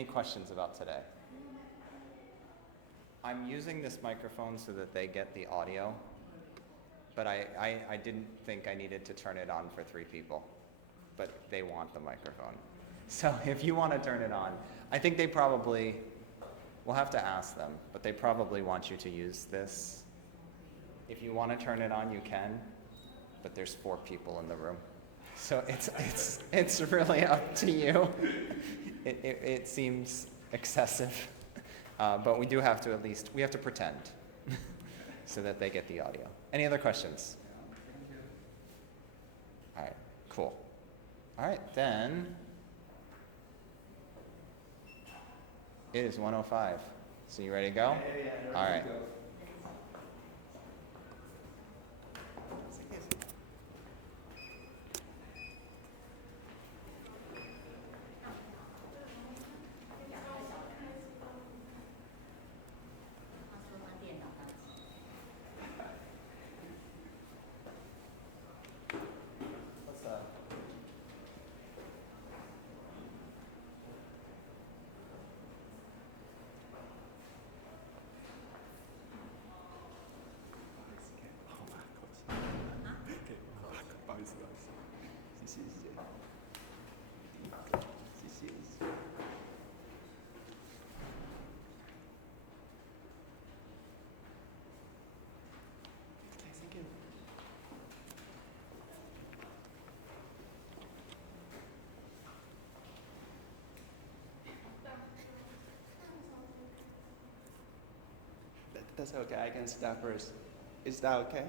Any questions about today? I'm using this microphone so that they get the audio, but I didn't think I needed to turn it on for 3 people, but they want the microphone. So if you want to turn it on, I think they probably, we'll have to ask them, but they probably want you to use this. If you want to turn it on, you can, but there's 4 people in the room. So it's really up to you. It seems excessive, but we do have to we have to pretend so that they get the audio. Any other questions? All right, cool. All right, then it is 1:05. So you ready to go? Yeah, all right. Go. That's okay, I can start first. Is that okay?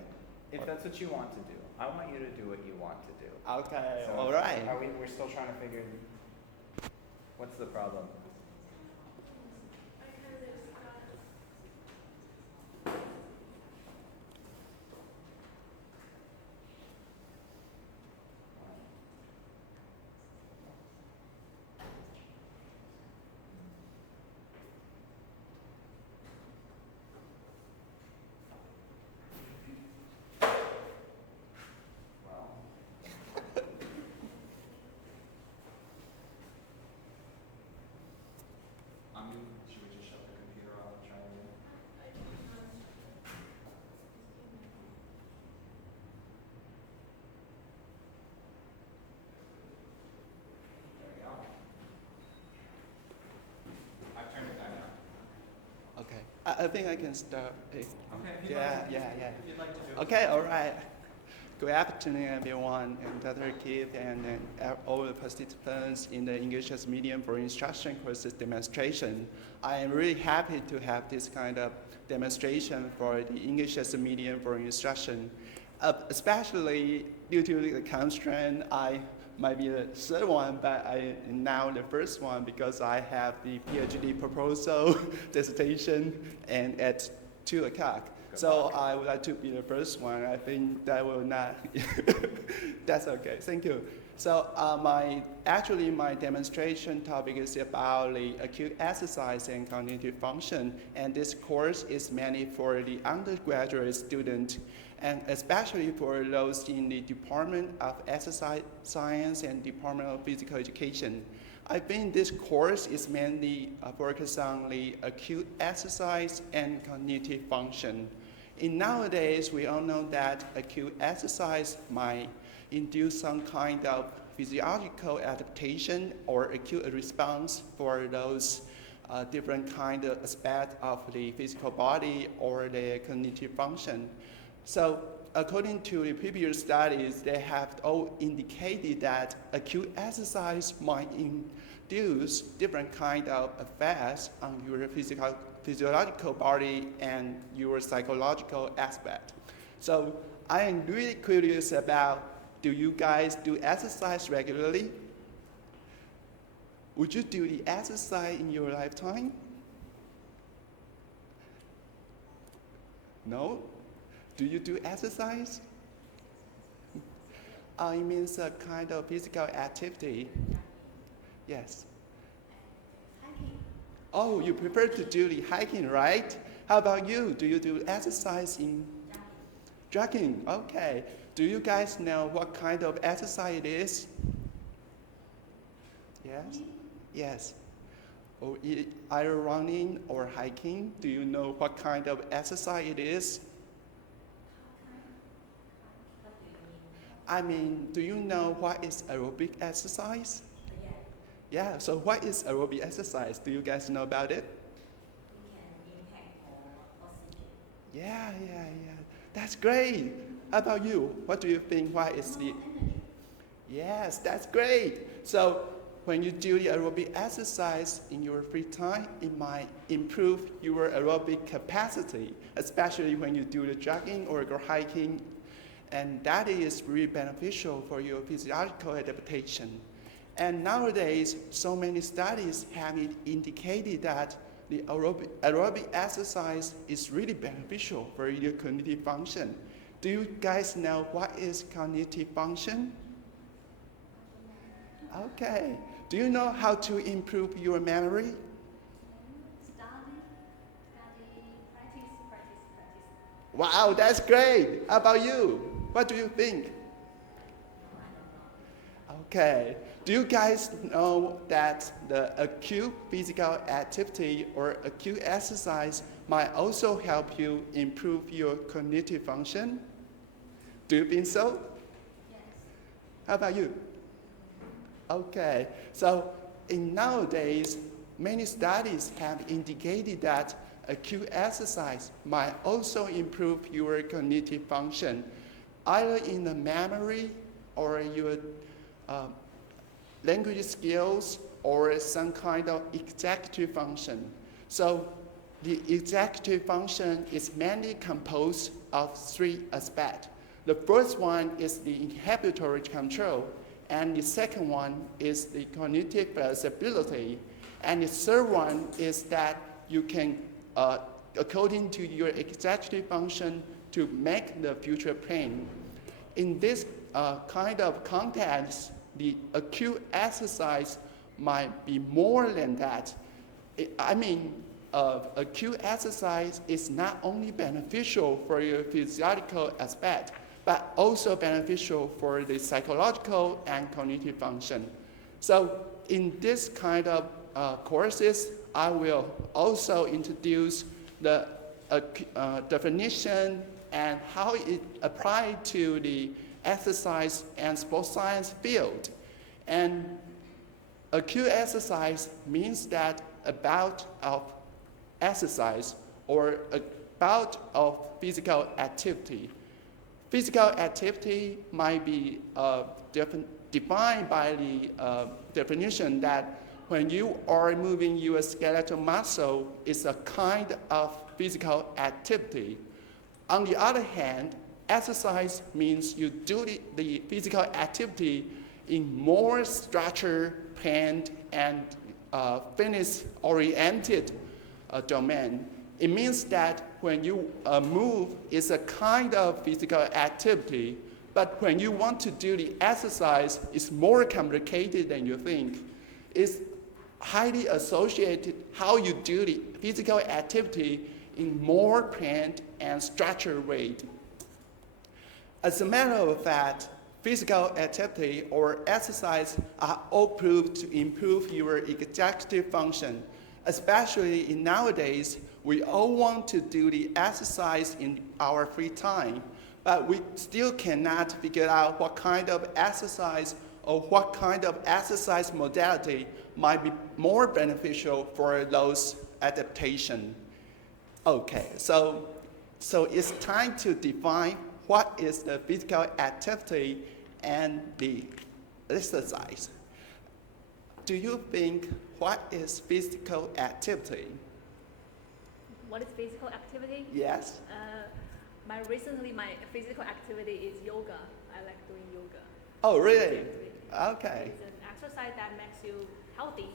If that's what you want to do. I want you to do what you want to do. Okay, So all right. We're still trying to figure, what's the problem? Should we just shut the computer off and try again? There we go. I've turned it back on. Okay, I think I can start. Okay. Yeah. If you'd like to do it. Okay, all right. Good afternoon, everyone, and Dr. Keith, and all the participants in the English as Medium for Instruction courses demonstration. I am really happy to have this kind of demonstration for the English as a Medium for Instruction, especially due to the constraint. I might be the 3rd one, but I am now the 1st one because I have the PhD proposal dissertation and at 2 o'clock. So I would like to be the 1st one. I think that will not, that's okay, thank you. So my demonstration topic is about the acute exercise and cognitive function. And this course is mainly for the undergraduate student, and especially for those in the Department of Exercise Science and Department of Physical Education. I think this course is mainly focused on the acute exercise and cognitive function. In nowadays, we all know that acute exercise might induce some kind of physiological adaptation or acute response for those different kind of aspects of the physical body or the cognitive function. So according to the previous studies, they have all indicated that acute exercise might induce different kind of effects on your physiological body and your psychological aspect. So I am really curious about, do you guys do exercise regularly? Would you do the exercise in your lifetime? No? Do you do exercise? It means a kind of physical activity. Yes. Oh, you prefer to do the hiking, right? How about you? Do you do exercise in jogging? Okay. Do you guys know what kind of exercise it is? Yes? Yes. or either running or hiking, do you know what kind of exercise it is? What do you mean? I mean, do you know what is aerobic exercise? Yeah, Yeah, so what is aerobic exercise? Do you guys know about it? we can impact more oxygen. Yeah. That's great. How about you? What do you think? What is the... More energy. Yes, that's great. So when you do the aerobic exercise in your free time, it might improve your aerobic capacity, especially when you do the jogging or go hiking. And that is really beneficial for your physiological adaptation. And nowadays, so many studies have indicated that the aerobic exercise is really beneficial for your cognitive function. Do you guys know what is cognitive function? Okay. Do you know how to improve your memory? Study, practice. Wow, that's great. How about you? What do you think? No, I don't know. Okay. Do you guys know that the acute physical activity or acute exercise might also help you improve your cognitive function? Do you think so? Yes. How about you? Okay, so in nowadays, many studies have indicated that acute exercise might also improve your cognitive function, either in the memory or your language skills or some kind of executive function. So the executive function is mainly composed of three aspects. The first one is the inhibitory control, and the second one is the cognitive flexibility, and the third one is that you can, according to your executive function, to make the future plan. In this kind of context, the acute exercise might be more than that. Acute exercise is not only beneficial for your physiological aspect, but also beneficial for the psychological and cognitive function. So in this kind of courses, I will also introduce the definition and how it applies to the exercise and sports science field. And acute exercise means that a bout of exercise or a bout of physical activity. Physical activity might be defined by the definition that when you are moving your skeletal muscle, it's a kind of physical activity. On the other hand, exercise means you do the physical activity in more structured, planned, and finish-oriented domain. It means that when you move, it's a kind of physical activity, but when you want to do the exercise, it's more complicated than you think. It's highly associated how you do the physical activity in more planned and structured way. As a matter of fact, physical activity or exercise are all proved to improve your executive function. Especially in nowadays, we all want to do the exercise in our free time, but we still cannot figure out what kind of exercise or what kind of exercise modality might be more beneficial for those adaptation. Okay, so it's time to define what is the physical activity and the exercise. Do you think what is physical activity? What is physical activity? Yes. Recently, my physical activity is yoga. I like doing yoga. Oh, really? Okay. It's an exercise that makes you healthy.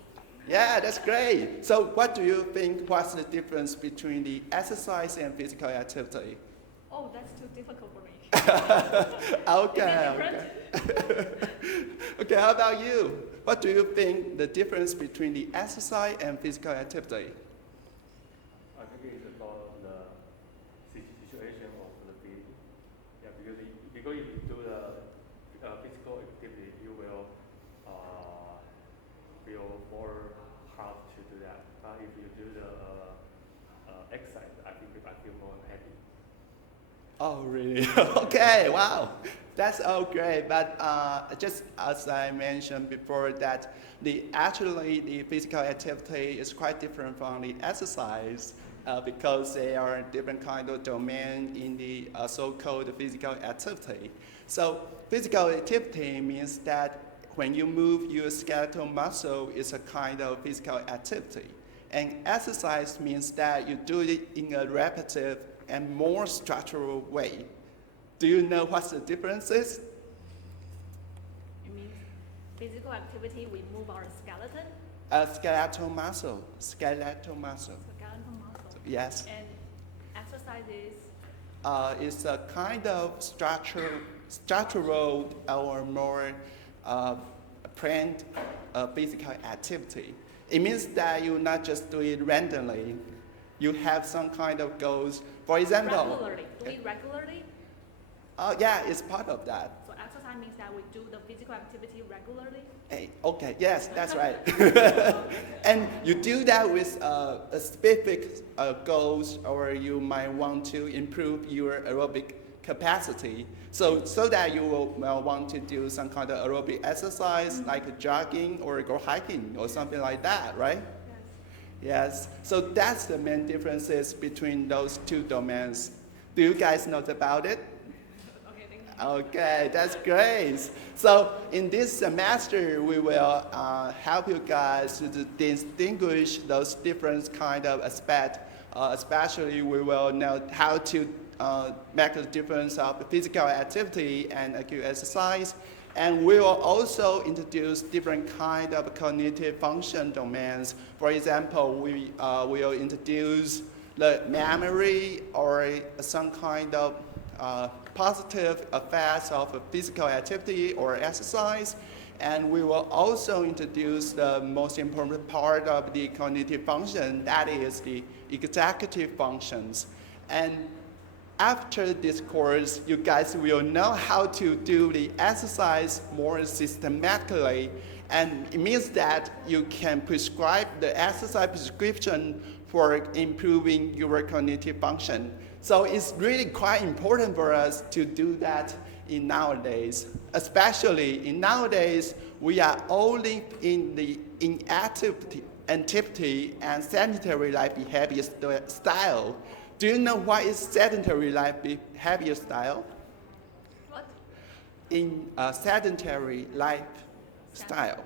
Yeah, that's great. So what do you think, what's the difference between the exercise and physical activity? Oh, that's too difficult for me. Okay. Okay, how about you? What do you think the difference between the exercise and physical activity? I think it's about the situation of the field. Yeah, because if you do the physical activity, you will feel more hard to do that. exercise, I feel more happy. Oh, really? Okay, wow. That's all great. But just as I mentioned before, that actually the physical activity is quite different from the exercise because they are different kind of domain in the so-called physical activity. So physical activity means that when you move your skeletal muscle, it's a kind of physical activity. And exercise means that you do it in a repetitive and more structural way. Do you know what the difference is? You mean physical activity, we move our skeleton? Skeletal muscle. Skeletal muscle. Skeletal muscle. Yes. And exercise is? It's a kind of structural or more planned physical activity. It means that you not just do it randomly. You have some kind of goals. For example, Regularly. Do it regularly? Yeah, it's part of that. So exercise means that we do the physical activity regularly? Hey, okay, yes, that's right. And you do that with specific goals, or you might want to improve your aerobic capacity. So that you will want to do some kind of aerobic exercise, like jogging or go hiking or something like that, right? Yes. So that's the main differences between those two domains. Do you guys know about it? Okay, thank you. Okay, that's great. So in this semester, we will help you guys to distinguish those different kind of aspects. Especially, we will know how to make the difference of physical activity and acute exercise. And we will also introduce different kind of cognitive function domains. For example, we will introduce the memory or some kind of positive effects of physical activity or exercise. And we will also introduce the most important part of the cognitive function, that is the executive functions. And after this course, you guys will know how to do the exercise more systematically. And it means that you can prescribe the exercise prescription for improving your cognitive function. So it's really quite important for us to do that in nowadays. Especially in nowadays, we are only in the inactivity and sedentary life behavior style. Do you know what is sedentary life behavior style? What? In a sedentary lifestyle.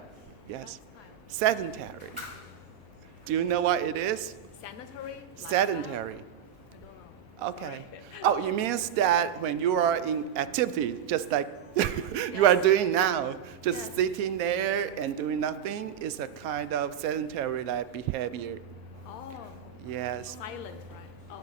Yes. Sedentary. Do you know what it is? Sanitary? Sedentary. I don't know. Okay. Oh, it means that when you are in activity, just like you are doing now, just sitting there and doing nothing is a kind of sedentary life behavior. Oh. Yes. Silent, right?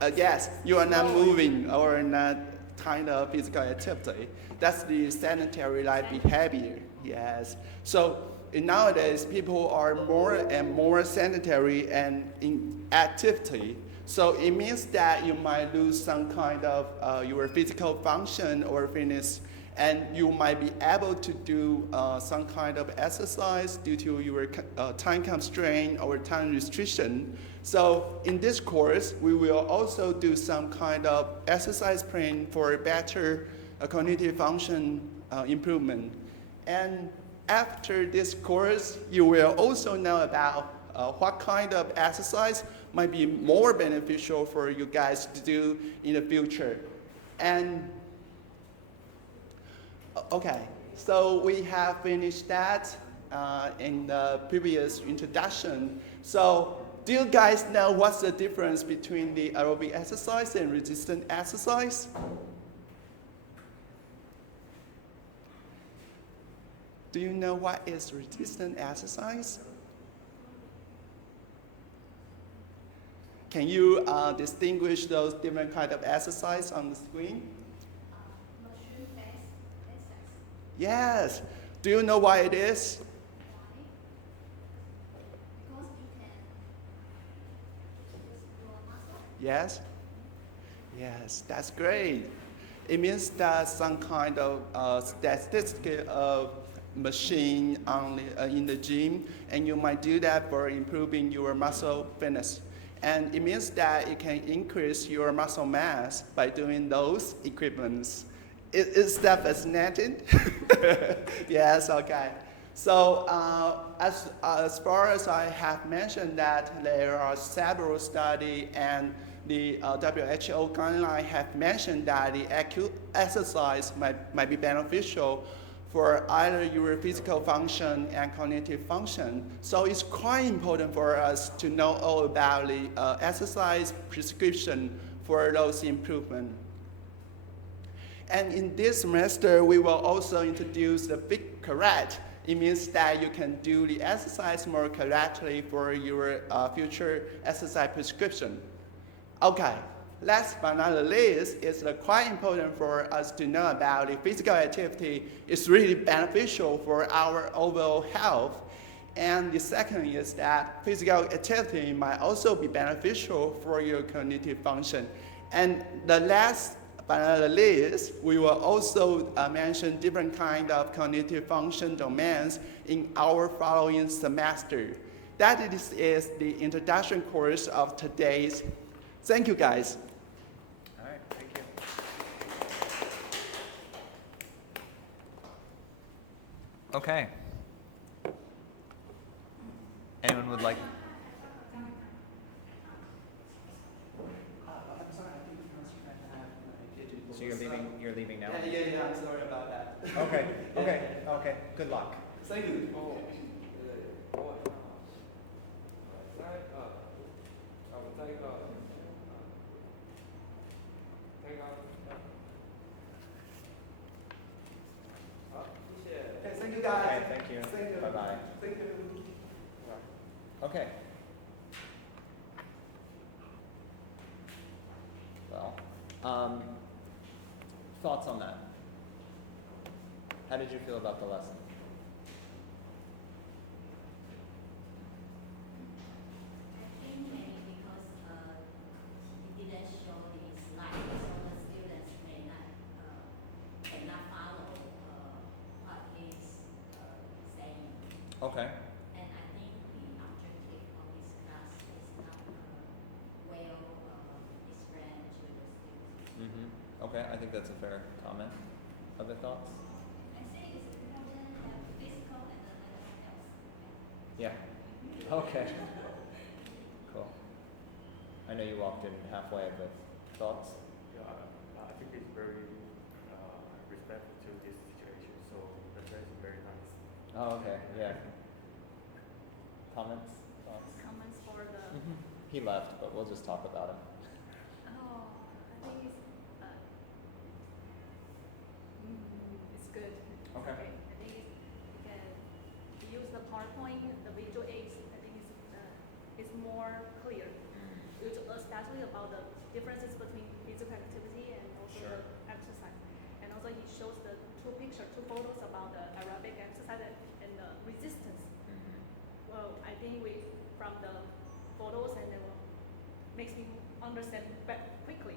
Oh. Yes, you are not moving or not kind of physical activity. That's the sedentary life behavior. Yes. So nowadays, people are more and more sedentary and in activity. So it means that you might lose some kind of your physical function or fitness, and you might be able to do some kind of exercise due to your time constraint or time restriction. So in this course, we will also do some kind of exercise plan for better cognitive function improvement. And after this course, you will also know about what kind of exercise might be more beneficial for you guys to do in the future. And okay, so we have finished that in the previous introduction. So do you guys know what's the difference between the aerobic exercise and resistance exercise? Do you know what is resistance exercise? Can you distinguish those different kind of exercise on the screen? Machine-based exercise. Yes. Do you know why it is? Why? Because you can use your muscle. Yes? Yes, that's great. It means that some kind of statistical machine in the gym, and you might do that for improving your muscle fitness. And it means that you can increase your muscle mass by doing those equipments. Is that fascinating? Yes, okay. So as far as I have mentioned that there are several studies and the WHO guideline have mentioned that the acute exercise might be beneficial for either your physical function and cognitive function. So it's quite important for us to know all about the exercise prescription for those improvements. And in this semester, we will also introduce the fit correct. It means that you can do the exercise more correctly for your future exercise prescription. Okay, last but not the least, it's quite important for us to know about the physical activity is really beneficial for our overall health. And the second is that physical activity might also be beneficial for your cognitive function. And the last but not the least, we will also mention different kind of cognitive function domains in our following semester. That is the introduction course of today's. Thank you, guys. All right, thank you. Okay. Anyone would like? So you're leaving now? Yeah, I'm sorry about that. Okay, good luck. Thank you. Okay, thank you guys. Okay, thank you. Thank you. Bye-bye. Thank you. Okay. Well, thoughts on that? How did you feel about the lesson? I think maybe because he didn't show the slide, so the students cannot follow what he's saying. Okay. And I think the objective of this class is not well explained to the students. Mm-hmm. Okay, I think that's a fair comment. Other thoughts? I think it's important to have physical and mental health. Yeah. Okay. Cool. I know you walked in halfway, but thoughts? Yeah, I think it's very respectful to this situation, so that's very nice. Oh, okay. Yeah. Comments? Thoughts? Comments for the. He left, but we'll just talk about him. Oh, I think it's good. Okay. I think you can use the PowerPoint, the visual aids. I think it's more clear, especially about the differences between physical activity and also Sure. the exercise. And also he shows the two photos about the aerobic exercise and the resistance. Well, I think from the photos and it makes me understand more quickly.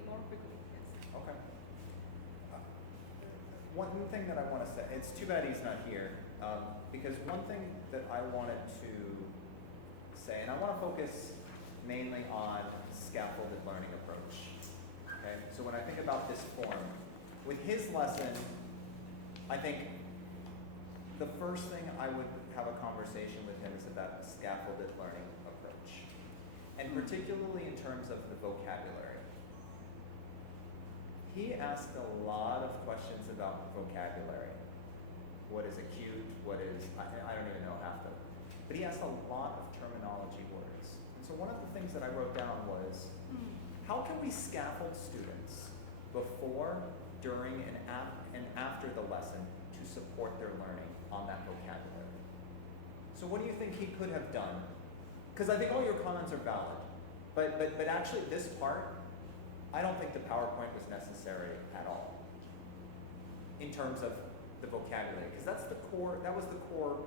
Yes. Okay. One thing that I want to say, it's too bad he's not here, because one thing that I wanted to say, and I want to focus mainly on scaffolded learning approach. Okay, so when I think about this form, with his lesson, I think the first thing I would have a conversation with him is about scaffolded learning approach, and particularly in terms of the vocabulary. He asked a lot of questions about vocabulary. What is acute? What is, I don't even know half of them. But he asked a lot of terminology words. And so one of the things that I wrote down was, how can we scaffold students before, during, and after the lesson to support their learning on that vocabulary? So what do you think he could have done? Because I think all your comments are valid. But actually this part, I don't think the PowerPoint was necessary at all in terms of the vocabulary, because that's the core, that was the core.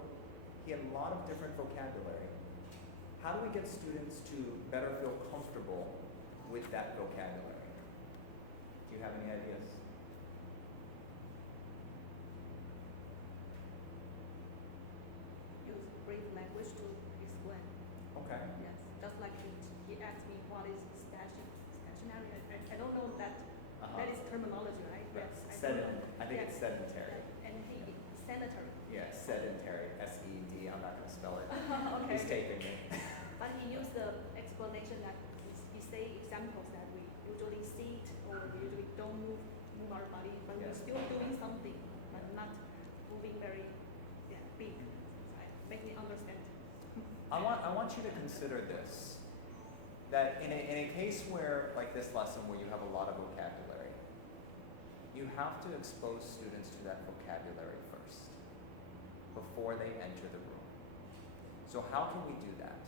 He had a lot of different vocabulary. How do we get students to better feel comfortable with that vocabulary? Do you have any ideas? Use brief language to explain. Okay. Yes, just like he asked me I think it's sedentary. Sedentary. Yeah, sedentary, S-E-D, I'm not gonna spell it. Okay. He's taping me. But he used the explanation that he say examples that we usually sit or we usually don't move our body, but Yeah. we're still doing something, but not moving very big. Make me understand. I want you to consider this, that in a case where, like this lesson where you have a lot of vocabulary, you have to expose students to that vocabulary first, before they enter the room. So how can we do that?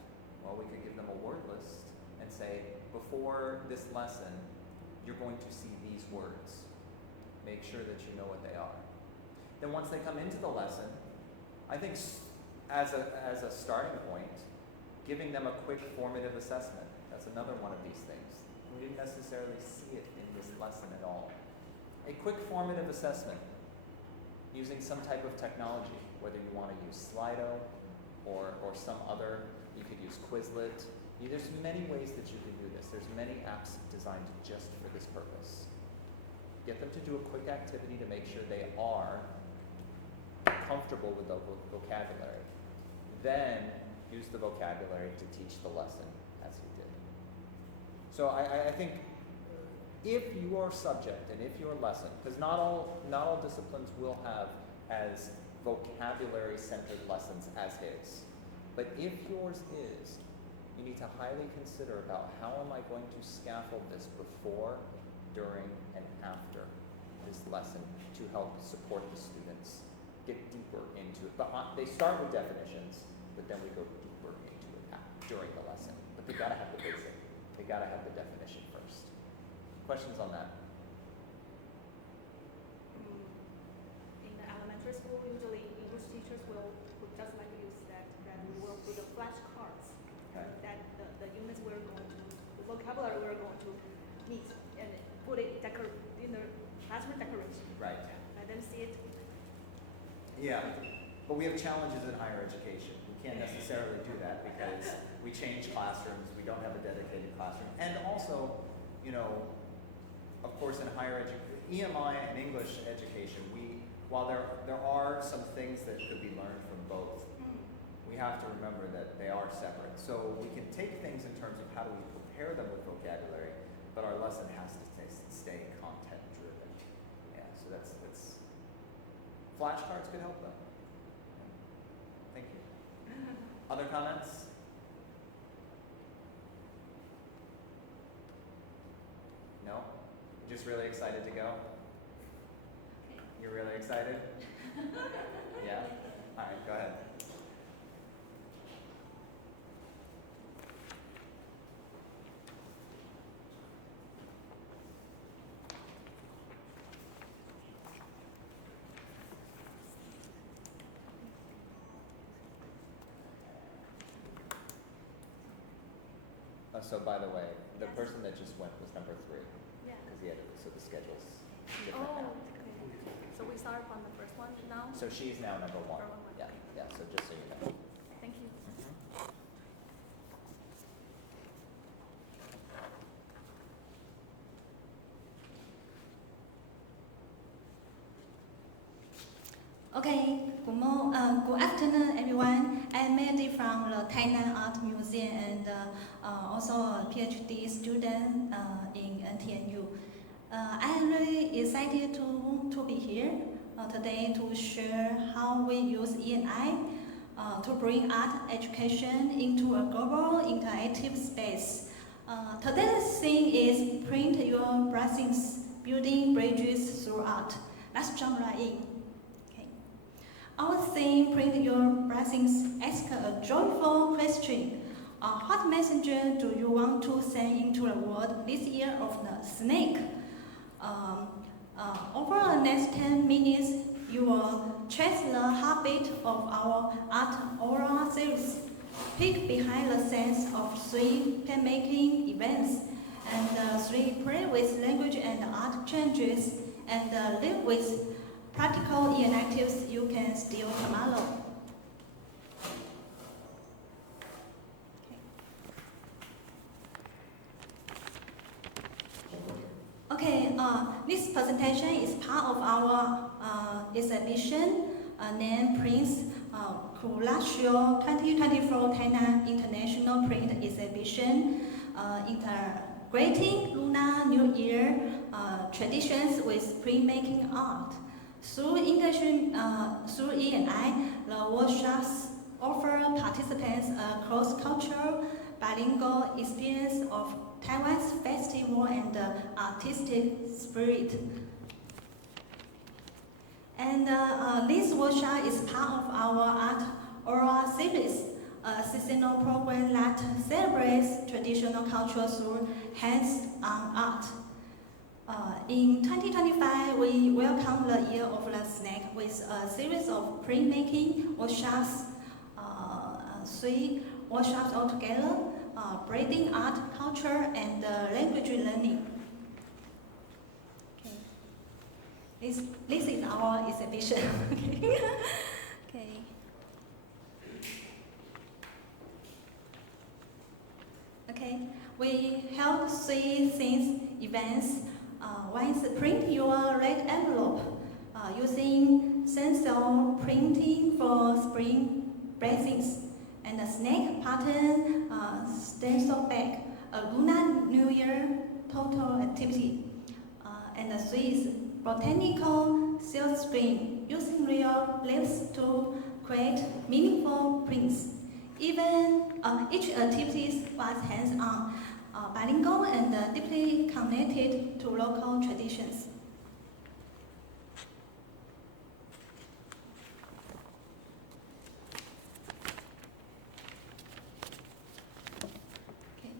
Well, we could give them a word list and say, before this lesson, you're going to see these words. Make sure that you know what they are. Then once they come into the lesson, I think as a starting point, giving them a quick formative assessment. That's another one of these things. We didn't necessarily see it in this lesson at all. A quick formative assessment using some type of technology, whether you want to use Slido or some other, you could use Quizlet. There's many ways that you can do this. There's many apps designed just for this purpose. Get them to do a quick activity to make sure they are comfortable with the vocabulary. Then use the vocabulary to teach the lesson as he did. So I think if your subject and if your lesson, because not all disciplines will have as vocabulary-centered lessons as his, but if yours is, you need to highly consider about how am I going to scaffold this before, during, and after this lesson to help support the students get deeper into it. But they start with definitions, but then we go deeper into it during the lesson. But they gotta have the basic. They gotta have the definition first. Questions on that? In the elementary school, usually English teachers will just like you said that we will do the flashcards. Okay. That the units we're going to, the vocabulary we're going to meet and put it in the classroom decoration. Right. Let them see it. Yeah, but we have challenges in higher education. We can't necessarily do that because we change classrooms, we don't have a dedicated classroom. And also, of course in higher education, EMI and English education, while there are some things that could be learned from both, we have to remember that they are separate. So we can take things in terms of how do we prepare them with vocabulary, but our lesson has to stay content driven. Yeah, so that's flashcards could help them. Thank you. Other comments? No? Just really excited to go? You're really excited? Yeah? All right, go ahead. So by the way, the Yes. person that just went was number 3, Yeah. because so the schedule's different Oh, now. okay. So we start from the first one now? So she's now number 1. Number one, Yeah, okay. yeah, so just so you know. Thank you. Okay, good afternoon, everyone. I'm Mandy from the Taiwan Art Museum and also a PhD student in NTNU. I am really excited to be here today to share how we use EMI to bring art education into a global interactive space. Today's theme is Print Your Blessings, Building Bridges Through Art. Let's jump right in. Our theme, Print Your Blessings, asks a joyful question. What messenger do you want to send into the world this year of the snake? Over the next 10 minutes, you will trace the heartbeat of our art aura series, peek behind the scenes of 3 pen-making events, and 3 play with language and art challenges, and live with practical initiatives you can steal tomorrow. Okay, this presentation is part of our exhibition named Prince Kulasio 2024 Tainan International Print Exhibition, integrating Lunar New Year traditions with printmaking art. Through engagement through EMI, the workshops offer participants a cross-cultural, bilingual experience of Taiwan's festival and artistic spirit. And this workshop is part of our Art Aura series, a seasonal program that celebrates traditional culture through hands-on art. In 2025, we welcome the Year of the Snake with a series of printmaking workshops, 3 workshops altogether, breathing art, culture, and language learning. Okay. This is our exhibition. Okay. Okay. We held 3 themed events. One is print your red envelope using Sensay printing for spring blessings, and a snake pattern stencil bag, a Lunar New Year total activity, and the 3 is botanical silk screen using real leaves to create meaningful prints. Even each activity was hands-on, bilingual, and deeply connected to local traditions. Okay.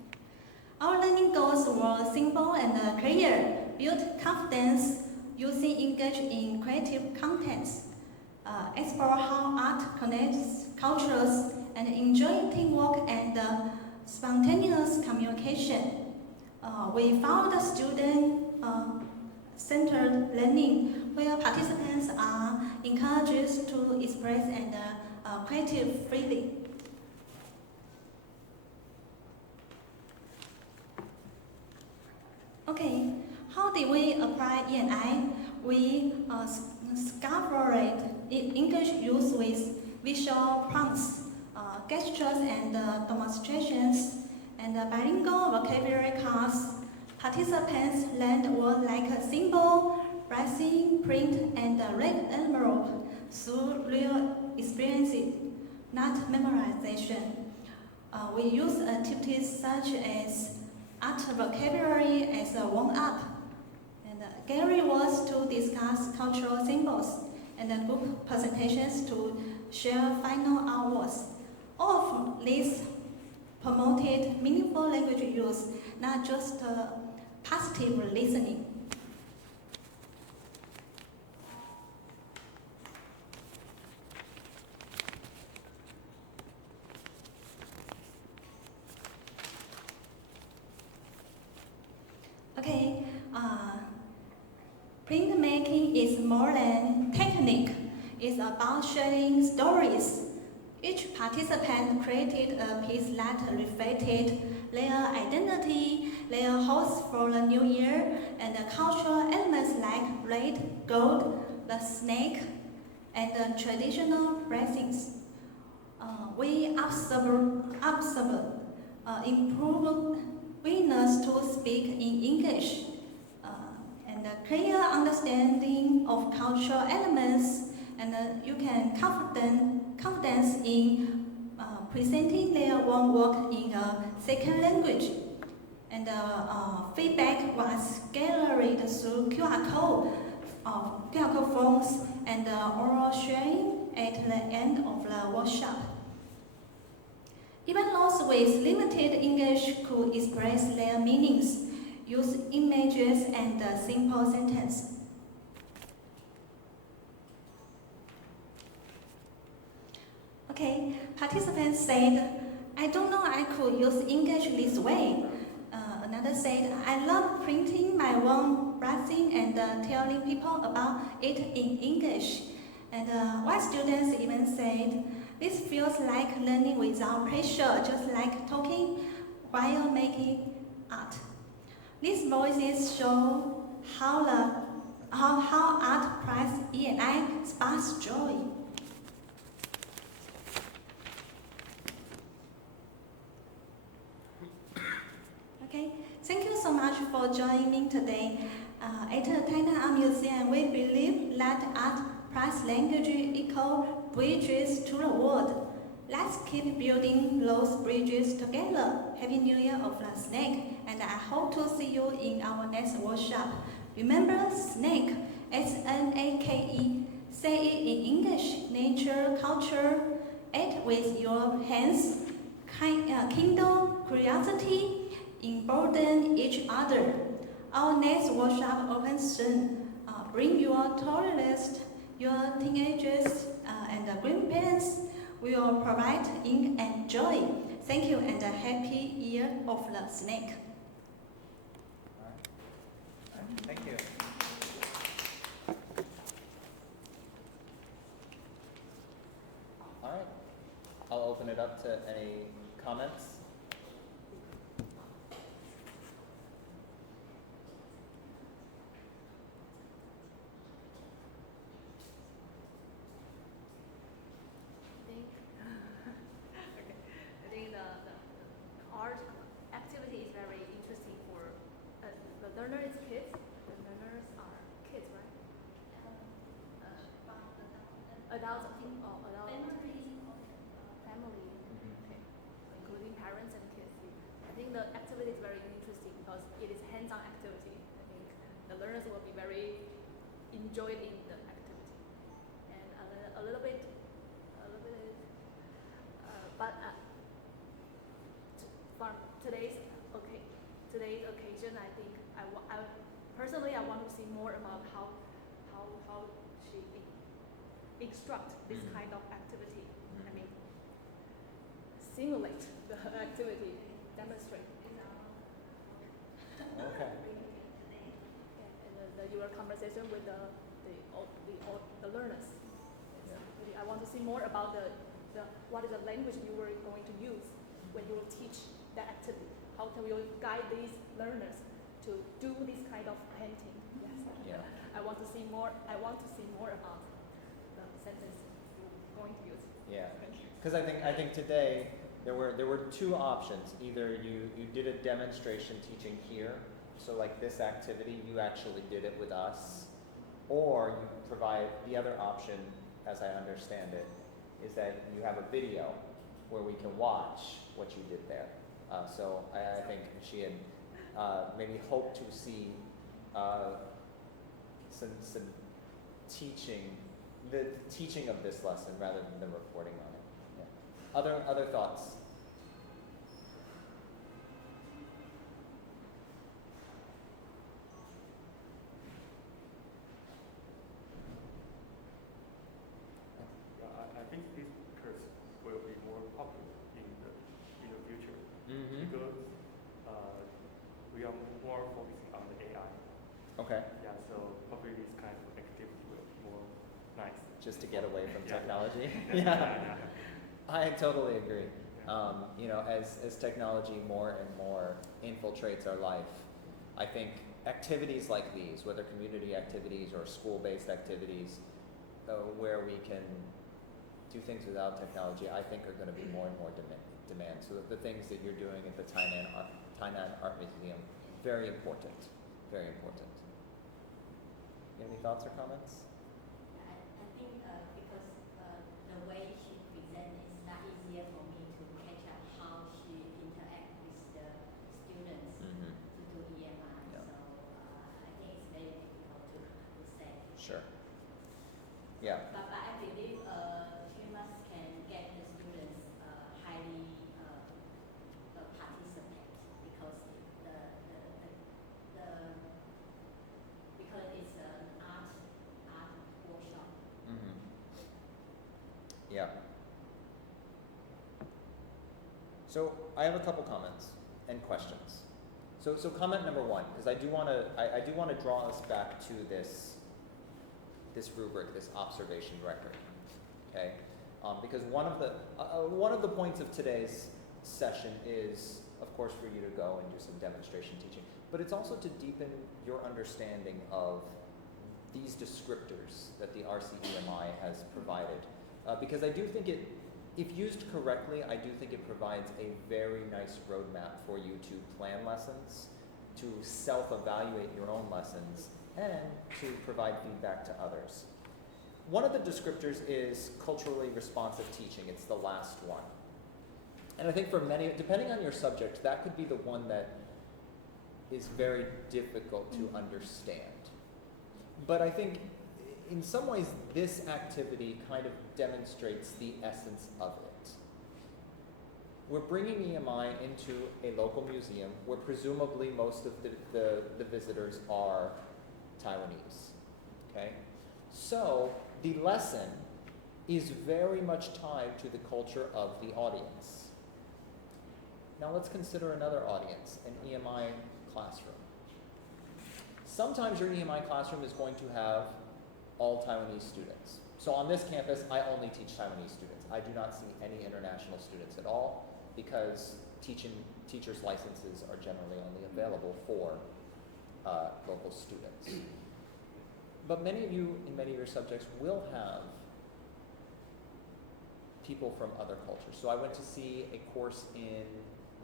Our learning goals were simple and clear: build confidence, using engage in creative contents, explore how art connects cultures, and enjoy teamwork and spontaneous communication. We found student-centered learning, where participants are encouraged to express and creative freely. Okay, how did we apply EMI? We scaffolded English use with visual prompts, gestures and demonstrations, and bilingual vocabulary cards. Participants learned words like symbol, writing, print, and red envelope through real experiences, not memorization. We use activities such as art vocabulary as a warm-up, and gallery words to discuss cultural symbols, and group presentations to share final artworks. All of these promoted meaningful language use, not just passive listening. Okay, printmaking is more than technique. It's about sharing stories. Each participant created a piece that reflected their identity, their hopes for the new year, and the cultural elements like red, gold, the snake, and the traditional blessings. We improved willingness to speak in English, and a clear understanding of cultural elements, and you can confidence in presenting their own work in a second language. And feedback was gathered through QR code forms and oral sharing at the end of the workshop. Even those with limited English could express their meanings, use images and simple sentences. Okay, participants said, I don't know I could use English this way. Another said, I love printing my own writing and telling people about it in English. And one student even said, this feels like learning without pressure, just like talking while making art. These voices show how art prize EMI sparks joy. Okay, thank you so much for joining me today. At the Taiwan Art Museum, we believe that art plus language equal bridges to the world. Let's keep building those bridges together. Happy New Year of the Snake, and I hope to see you in our next workshop. Remember, snake, S-N-A-K-E. Say it in English, nature, culture. Act with your hands. Kindle curiosity, embolden each other. Our next workshop opens soon. Bring your toddlers, your teenagers, and grandparents. We will provide ink and joy. Thank you and a happy year of the snake. All right. Thank you. All right. I'll open it up to any comments. I think the art activity is very interesting for the learners kids. The learners are kids, right? Adults, adult family, okay, including parents and kids. I think the activity is very interesting because it is hands-on activity. I think the learners will be very enjoyed in the activity, and a little bit. But from today's occasion, I think I personally want to see more about how she instruct this kind of activity. I mean, simulate the activity, demonstrate. Okay. And your conversation with the learners. Yeah. I want to see more about what is the language you were going to use when you will teach the activity. How can you guide these learners to do this kind of painting? Yes. Yeah. I want to see more about the sentence you're going to use. Yeah. Because I think today there were two options. Either you did a demonstration teaching here, so like this activity, you actually did it with us, or you provide the other option, as I understand it, is that you have a video where we can watch what you did there. So I think she had maybe hoped to see some the teaching of this lesson rather than the reporting on it. Yeah. Other thoughts? I think this course will be more popular in the future because we are more focusing on the AI. Okay. Yeah, so probably this kind of activity will be more nice. Just to get away from Yeah. technology. Yeah. I totally agree. As technology more and more infiltrates our life, I think activities like these, whether community activities or school-based activities, where we can do things without technology, I think are going to be more and more demand. So the things that you're doing at the Tainan Art Museum, very important, very important. You have any thoughts or comments? I think because the way she presents is not easier for me to catch up how she interacts with the students to do EMI. Yeah. So I think it's very difficult to say. Sure. Yeah. But I believe she must can get the students highly participate because because it's an art workshop. Yeah. So I have a couple comments and questions. So comment number one, because I do want to draw us back to this rubric, this observation record, okay? Because one of the points of today's session is, of course, for you to go and do some demonstration teaching. but it's also to deepen your understanding of these descriptors that the RCEMI has provided. Because I do think if used correctly, I do think it provides a very nice roadmap for you to plan lessons, to self-evaluate your own lessons, and to provide feedback to others. One of the descriptors is culturally responsive teaching. It's the last one. And I think for many, depending on your subject, that could be the one that is very difficult to understand. But I think in some ways this activity kind of demonstrates the essence of it. We're bringing EMI into a local museum where presumably most of the visitors are Taiwanese, okay? So the lesson is very much tied to the culture of the audience. Now let's consider another audience, an EMI classroom. Sometimes your EMI classroom is going to have all Taiwanese students. So on this campus, I only teach Taiwanese students. I do not see any international students at all because teachers' licenses are generally only available for local students. But many of you, in many of your subjects, will have people from other cultures. So I went to see a course in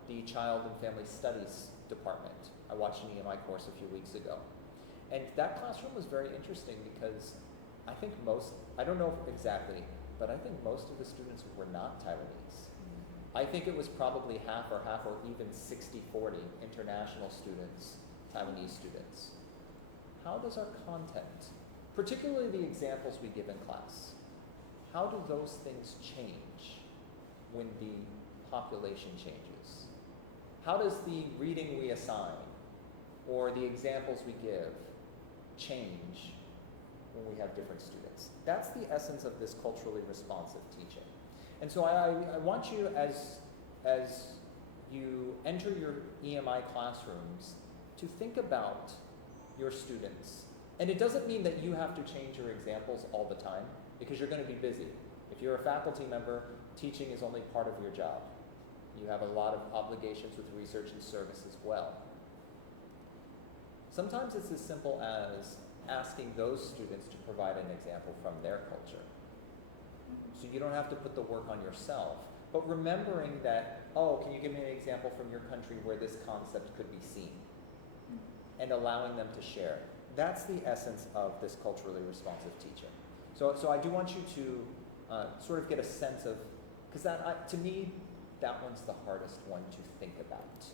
the Child and Family Studies department. I watched an EMI course a few weeks ago. And that classroom was very interesting because I think I don't know exactly, but I think most of the students were not Taiwanese. I think it was probably half or even 60-40 international students, Taiwanese students. How does our content, particularly the examples we give in class, how do those things change when the population changes? How does the reading we assign or the examples we give change when we have different students? That's the essence of this culturally responsive teaching. And so I want you, as you enter your EMI classrooms, to think about your students. And it doesn't mean that you have to change your examples all the time, because you're going to be busy. If you're a faculty member, teaching is only part of your job. You have a lot of obligations with research and service as well. Sometimes it's as simple as asking those students to provide an example from their culture. So you don't have to put the work on yourself, but remembering that, oh, can you give me an example from your country where this concept could be seen? And allowing them to share. That's the essence of this culturally responsive teaching. So I do want you to sort of get a sense of, because to me, that one's the hardest one to think about.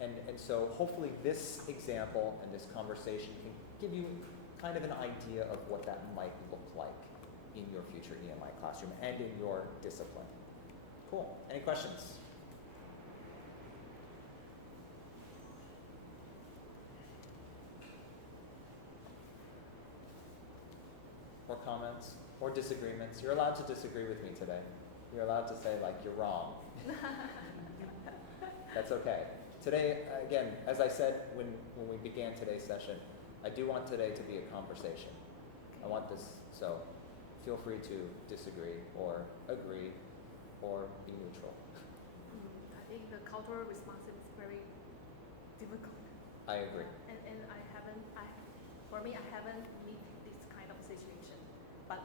And so hopefully this example and this conversation can give you kind of an idea of what that might look like in your future EMI classroom and in your discipline. Cool. Any questions? Or comments? Or disagreements? You're allowed to disagree with me today. You're allowed to say, like, you're wrong. That's okay. Today, again, as I said when we began today's session, I do want today to be a conversation. I want this, so feel free to disagree or agree or be neutral. I think the cultural response is very difficult. I agree. And for me, I haven't met this kind of situation. But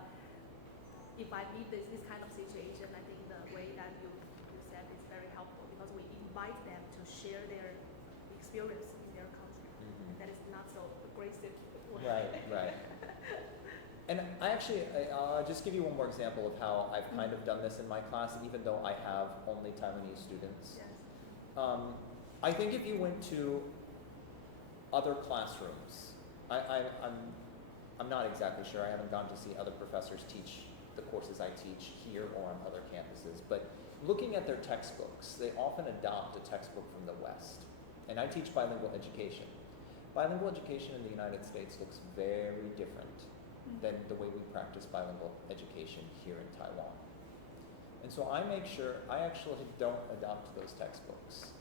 if I meet this kind of situation, I think the way that you said is very helpful because we invite them to share their experience in their country. Mm-hmm. That is not so aggressive. Right. And I'll just give you one more example of how I've kind of done this in my class, even though I have only Taiwanese students. Yes. I think if you went to other classrooms, I'm not exactly sure. I haven't gone to see other professors teach the courses I teach here or on other campuses, but looking at their textbooks, they often adopt a textbook from the West. And I teach bilingual education. Bilingual education in the United States looks very different than the way we practice bilingual education here in Taiwan. And so I make sure I actually don't adopt those textbooks.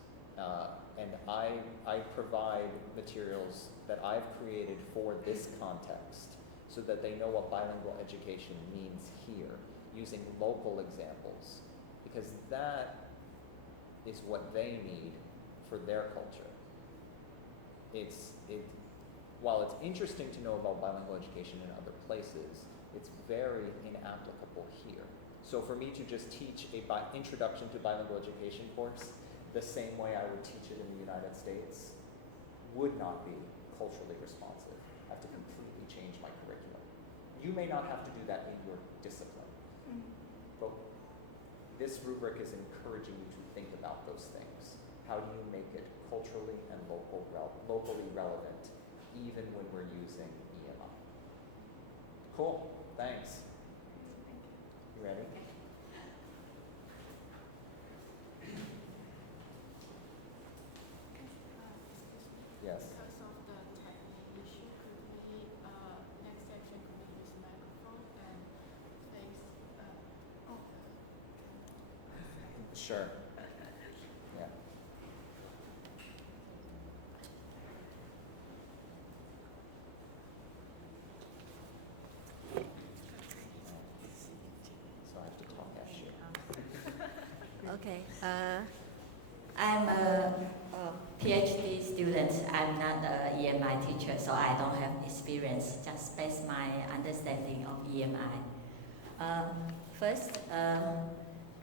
And I provide materials that I've created for this context so that they know what bilingual education means here, using local examples, because that is what they need for their culture. while it's interesting to know about bilingual education in other places, it's very inapplicable here. So for me to just teach a introduction to bilingual education course the same way I would teach it in the United States would not be culturally responsive. I have to completely change my curriculum. You may not have to do that in your discipline, but this rubric is encouraging you to think about those things. How do you make it culturally and locally relevant, even when we're using EMI? Cool, thanks. You ready? Yes. Because of the technical issue, could we, next section, could we use microphone and face, Sure. Yeah. So I have to talk as you. Okay. I'm a PhD student. I'm not an EMI teacher, so I don't have experience. Just based my understanding of EMI. First,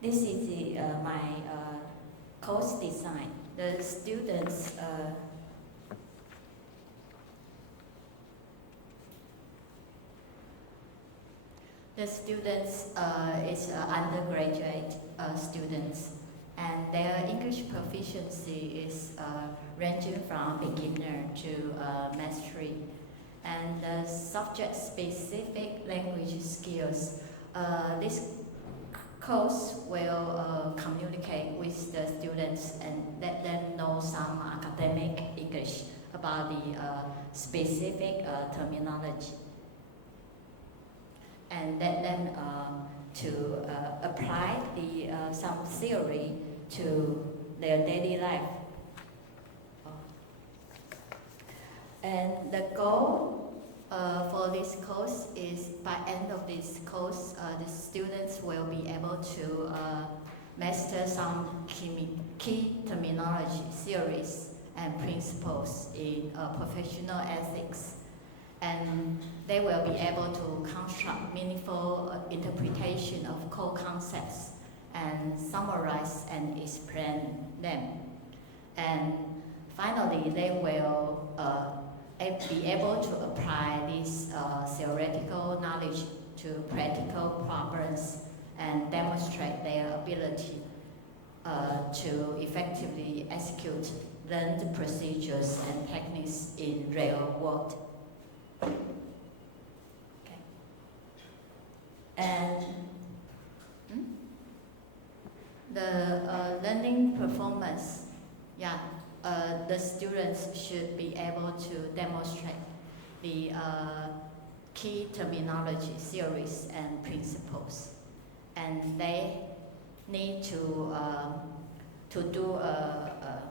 this is my course design. The students. The students is undergraduate students, and their English proficiency is ranging from beginner to mastery. And the subject-specific language skills, this course will communicate with the students and let them know some academic English about the specific terminology, and let them to apply the some theory to their daily life. And the goal for this course is by end of this course, the students will be able to master some key terminology, theories, and principles in professional ethics. And they will be able to construct meaningful interpretation of core concepts and summarize and explain them. And finally, they will be able to apply this theoretical knowledge to practical problems and demonstrate their ability to effectively execute learned procedures and techniques in real world. Okay. And the learning performance, the students should be able to demonstrate the key terminology, theories, and principles, and they need to do a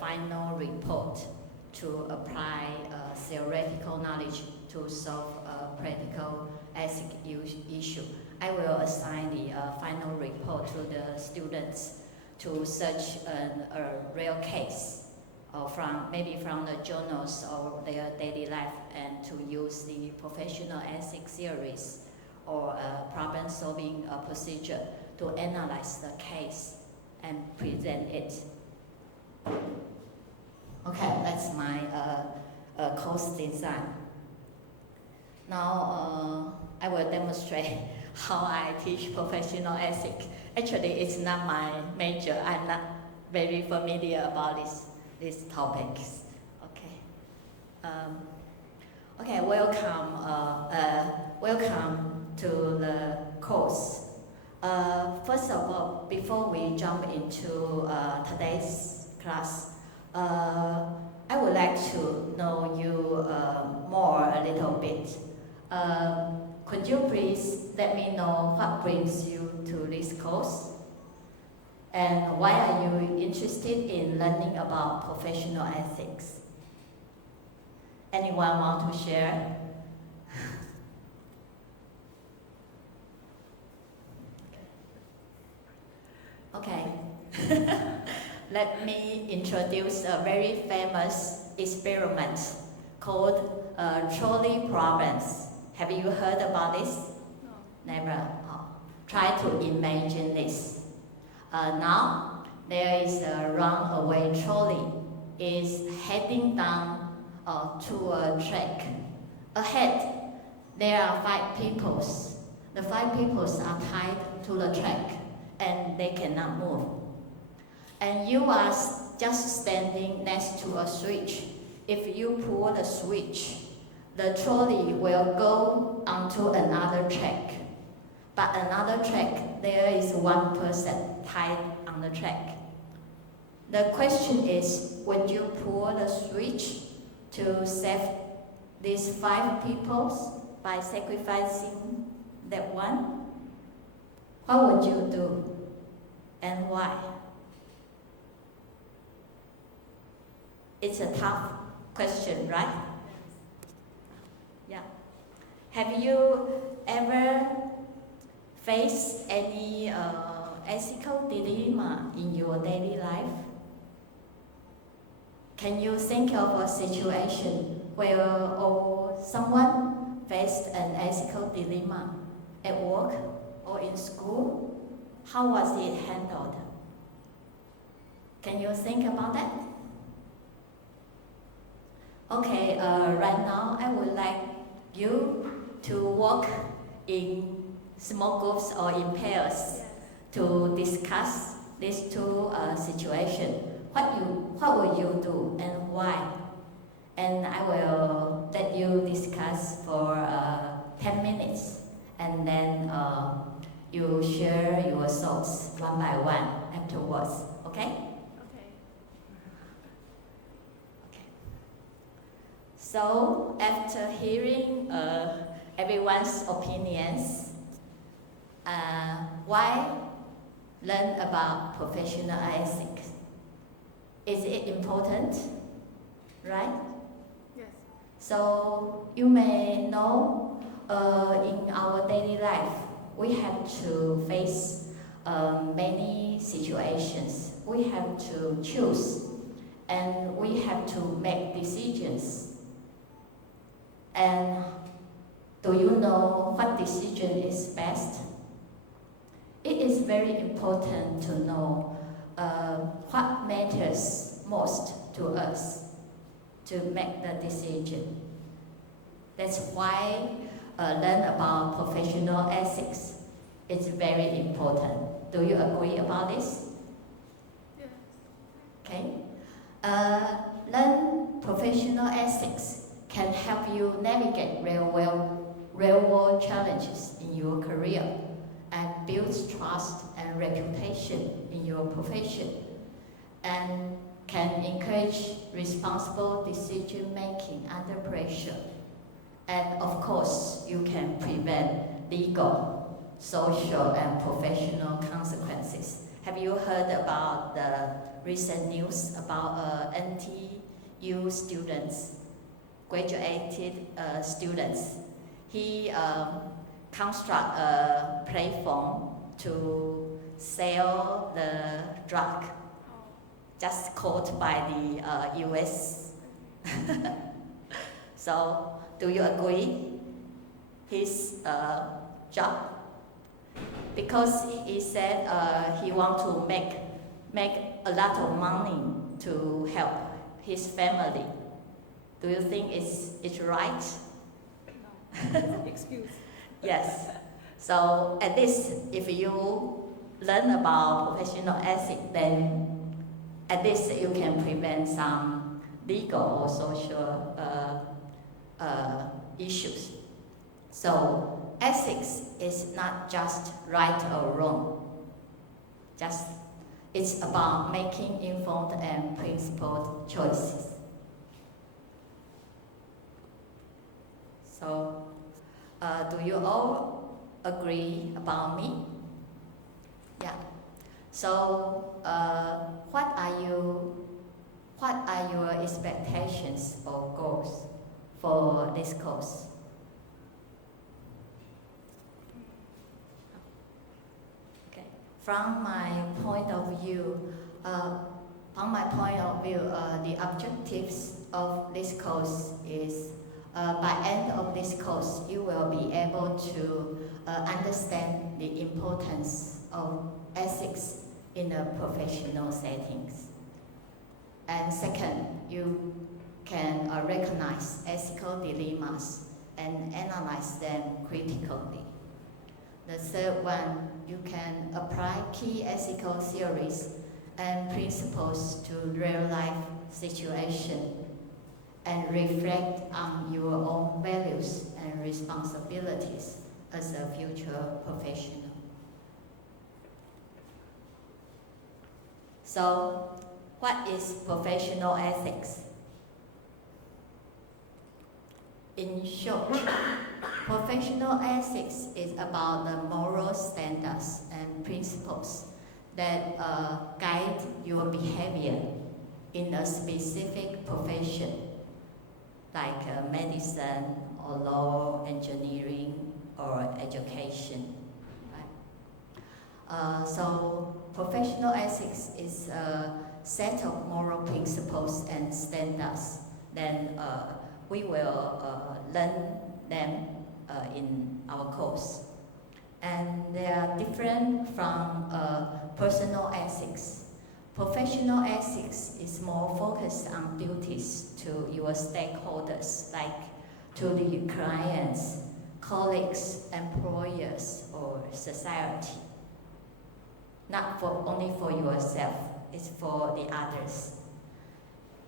final report to apply theoretical knowledge to solve a practical ethic issue. I will assign the final report to the students to search a real case, or maybe from the journals or their daily life, and to use the professional ethic theories or problem-solving procedure to analyze the case and present it. Okay, that's my course design. Now I will demonstrate how I teach professional ethics. Actually, it's not my major. I'm not very familiar about these topics. Okay. Okay. Welcome to the course. First of all, before we jump into today's class, I would like to know you more a little bit. Could you please let me know what brings you to this course? And why are you interested in learning about professional ethics? Anyone want to share? Okay. Let me introduce a very famous experiment called Trolley problems. Have you heard about this? No. Never. Oh. Try to imagine this. Now there is a runaway trolley is heading down to a track. Ahead, there are 5 people. The 5 people are tied to the track and they cannot move. And you are just standing next to a switch. If you pull the switch, the trolley will go onto another track. But another track, there is 1 person tied on the track. The question is, would you pull the switch to save these 5 people by sacrificing that one? What would you do and why? It's a tough question, right? Yeah. Have you ever faced any ethical dilemma in your daily life? Can you think of a situation where someone faced an ethical dilemma at work or in school? How was it handled? Can you think about that? Okay, right now I would like you to work in small groups or in pairs to discuss these 2 situations. What will you do and why? And I will let you discuss for 10 minutes and then you share your thoughts one by one afterwards, okay? Okay. Okay. So after hearing everyone's opinions, why learn about professional ethics? Is it important, right? Yes. So you may know in our daily life, we have to face many situations. We have to choose and we have to make decisions. And do you know what decision is best? It is very important to know what matters most to us to make the decision. That's why learn about professional ethics is very important. Do you agree about this? Yeah. Okay. Learn professional ethics can help you navigate real-world challenges in your career and build trust and reputation in your profession, and can encourage responsible decision-making under pressure. And of course, you can prevent legal, social, and professional consequences. Have you heard about the recent news about NTU students, graduated students? He construct a platform to sell the drug just caught by the US. So, do you agree his job? Because he said he want to make a lot of money to help his family. Do you think it's right? No. Excuse. Yes. So at least if you learn about professional ethics, then at least you can prevent some legal or social issues. So ethics is not just right or wrong. It's about making informed and principled choices. So, do you all agree about me? Yeah. So, what are your expectations or goals for this course? Okay. From my point of view, the objectives of this course is by end of this course, you will be able to understand the importance of ethics in a professional settings. And second, you can recognize ethical dilemmas and analyze them critically. The third one, you can apply key ethical theories and principles to real-life situation and reflect on your own values and responsibilities as a future professional. So, what is professional ethics? In short, professional ethics is about the moral standards and principles that guide your behavior in a specific profession, like medicine or law, engineering, or education. Right? So professional ethics is a set of moral principles and standards. Then we will learn them in our course. And they are different from personal ethics. Professional ethics is more focused on duties to your stakeholders, like to the clients, colleagues, employers, or society. Not only for yourself, it's for the others.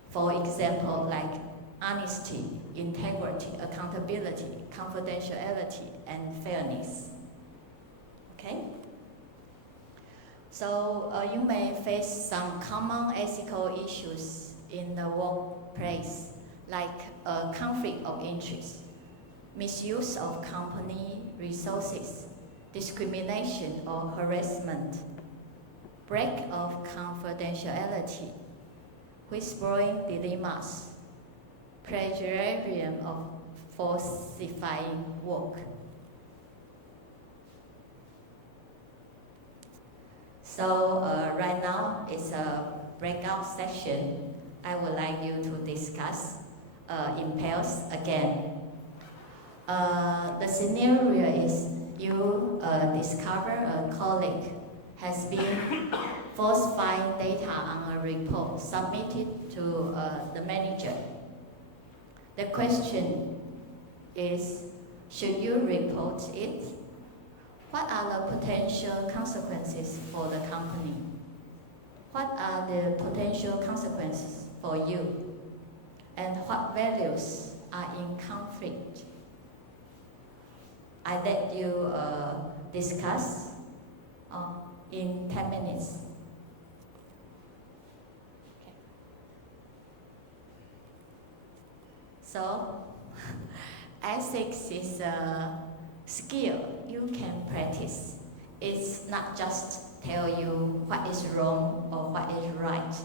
For example, like honesty, integrity, accountability, confidentiality, and fairness. Okay? So you may face some common ethical issues in the workplace, like a conflict of interest, misuse of company resources, discrimination or harassment, break of confidentiality, whistleblowing dilemmas, plagiarism of falsifying work. So right now it's a breakout session. I would like you to discuss in pairs again. The scenario is you discover a colleague has been falsifying data on a report submitted to the manager. The question is, should you report it? What are the potential consequences for the company? What are the potential consequences for you? And what values are in conflict? I let you discuss in 10 minutes. Okay. So, ethics is a skill you can practice. It's not just tell you what is wrong or what is right.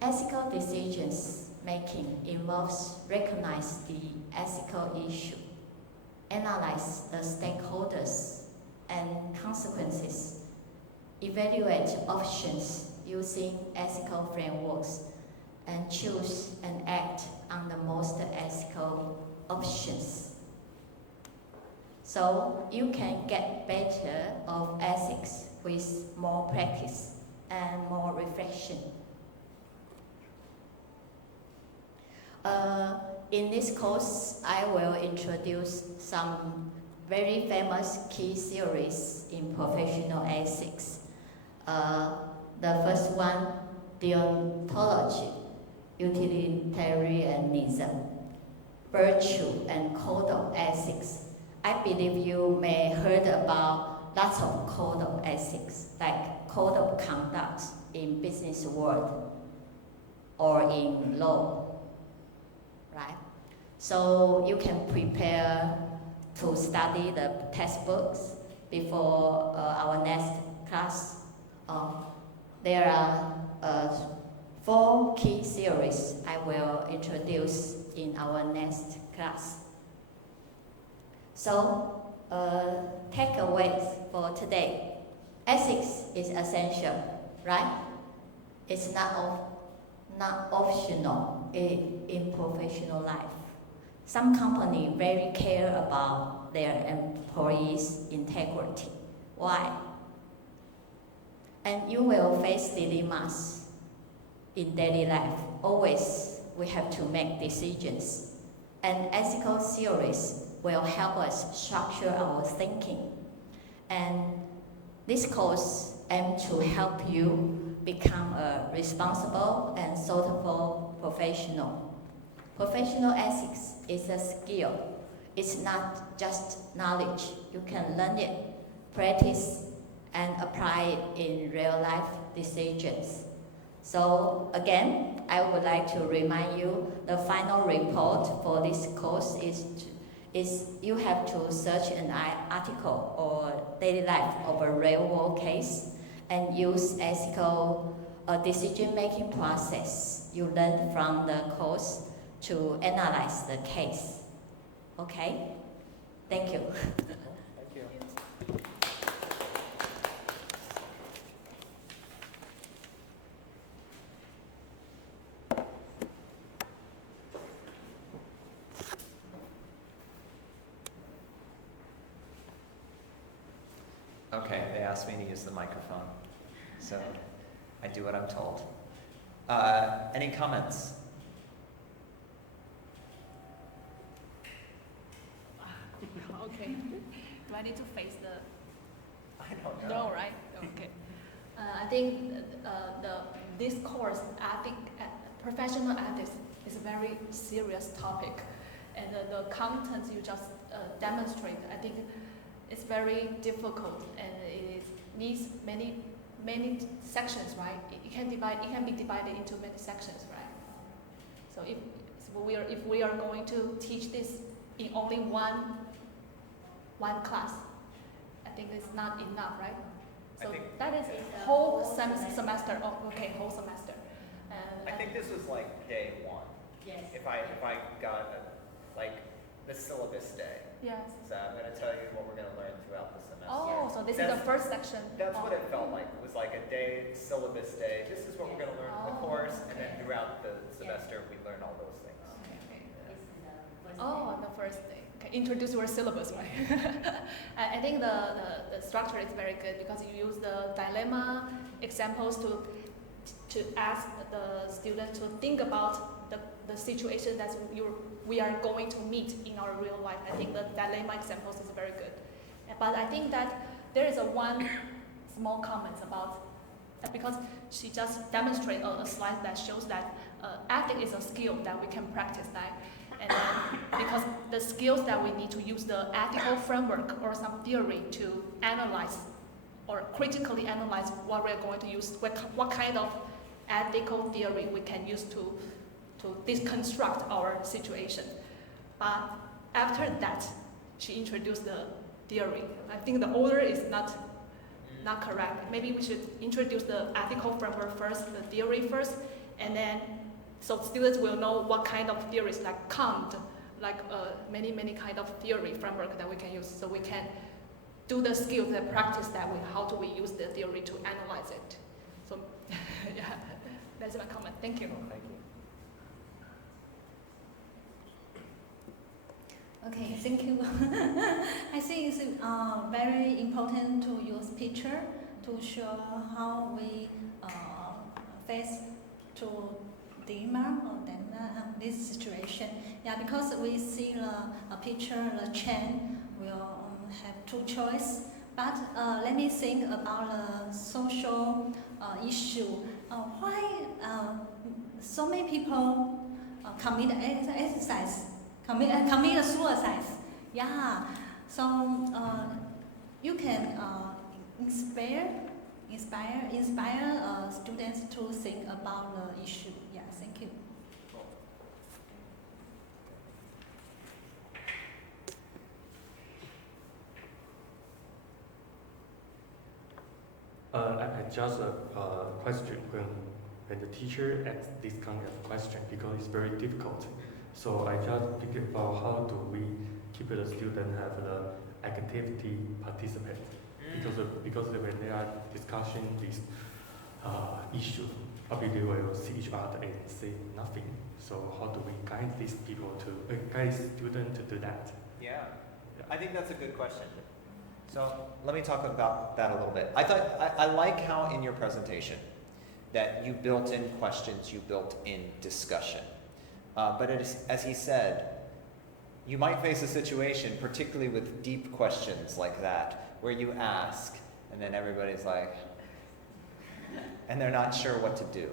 Ethical decisions making involves recognize the ethical issue, analyze the stakeholders and consequences, evaluate options using ethical frameworks, and choose and act on the most ethical options. So you can get better of ethics with more practice and more reflection. In this course, I will introduce some very famous key theories in professional ethics. The first one, deontology, utilitarianism, virtue, and code of ethics. I believe you may heard about lots of code of ethics, like code of conduct in business world or in law, right? So you can prepare to study the textbooks before our next class. There are 4 key theories I will introduce in our next class. So, takeaways for today. Ethics is essential, right? It's not not optional in professional life. Some company very care about their employees' integrity. Why? And you will face dilemmas in daily life. Always we have to make decisions. And ethical theories will help us structure our thinking. And this course aims to help you become a responsible and thoughtful professional. Professional ethics is a skill. It's not just knowledge. You can learn it, practice, and apply it in real life decisions. So again, I would like to remind you the final report for this course is you have to search an article or daily life of a real world case and use ethical decision-making process you learned from the course to analyze the case. Okay? Thank you. Thank you. Okay, they asked me to use the microphone, so I do what I'm told. Any comments? Okay. Do I need to face the? I don't know. No, right? Okay. I think this course, professional ethics, is a very serious topic, and the content you just demonstrate, I think, it's very difficult, and it needs many sections, right? It can be divided into many sections, right? So if we are going to teach this in only one class, I think it's not enough, right? So that is whole semester. Oh, okay, whole semester. I think this was like day one. Yes. If I got like the syllabus day. Yes. So I'm going to tell you what we're going to learn throughout the semester. Oh, so this is the first section. That's what it felt like. It was like a day, syllabus day. This is what we're going to learn in the course, and then throughout the semester we learn all those things. Okay. This is the first Oh, on the first day. Okay, introduce your syllabus, right? I think the structure is very good because you use the dilemma examples to ask the student to think about the situation that we are going to meet in our real life. I think the dilemma examples is very good. But I think that there is one small comment about, because she just demonstrated a slide that shows that ethics is a skill that we can practice, right? And because the skills that we need to use the ethical framework or some theory to analyze or critically analyze what we're going to use, what kind of ethical theory we can use to deconstruct our situation. But after that, she introduced the theory. I think the order is not correct. Maybe we should introduce the ethical framework first, the theory first, and then so students will know what kind of theories like Kant, like many kind of theory framework that we can use, so we can do the skills and practice that way. How do we use the theory to analyze it? So yeah, that's my comment. Thank you. Thank you. Okay, thank you. I think it's very important to use picture to show how we face to dilemma this situation. Yeah, because we see a picture, the Chen will have two choices. But let me think about the social issue. Why so many people commit suicide? Yeah, so you can inspire students to think about the issue. Yeah, thank you. I just a question when the teacher asks this kind of question because it's very difficult. So I just think about how do we keep the student have the activity participate because when they are discussing this issue. Probably will see each other and say nothing. So how do we guide these people to guide students to do that? Yeah, I think that's a good question. So let me talk about that a little bit. I like how in your presentation that you built in questions, you built in discussion. But as he said, you might face a situation, particularly with deep questions like that, where you ask and then everybody's like, and they're not sure what to do.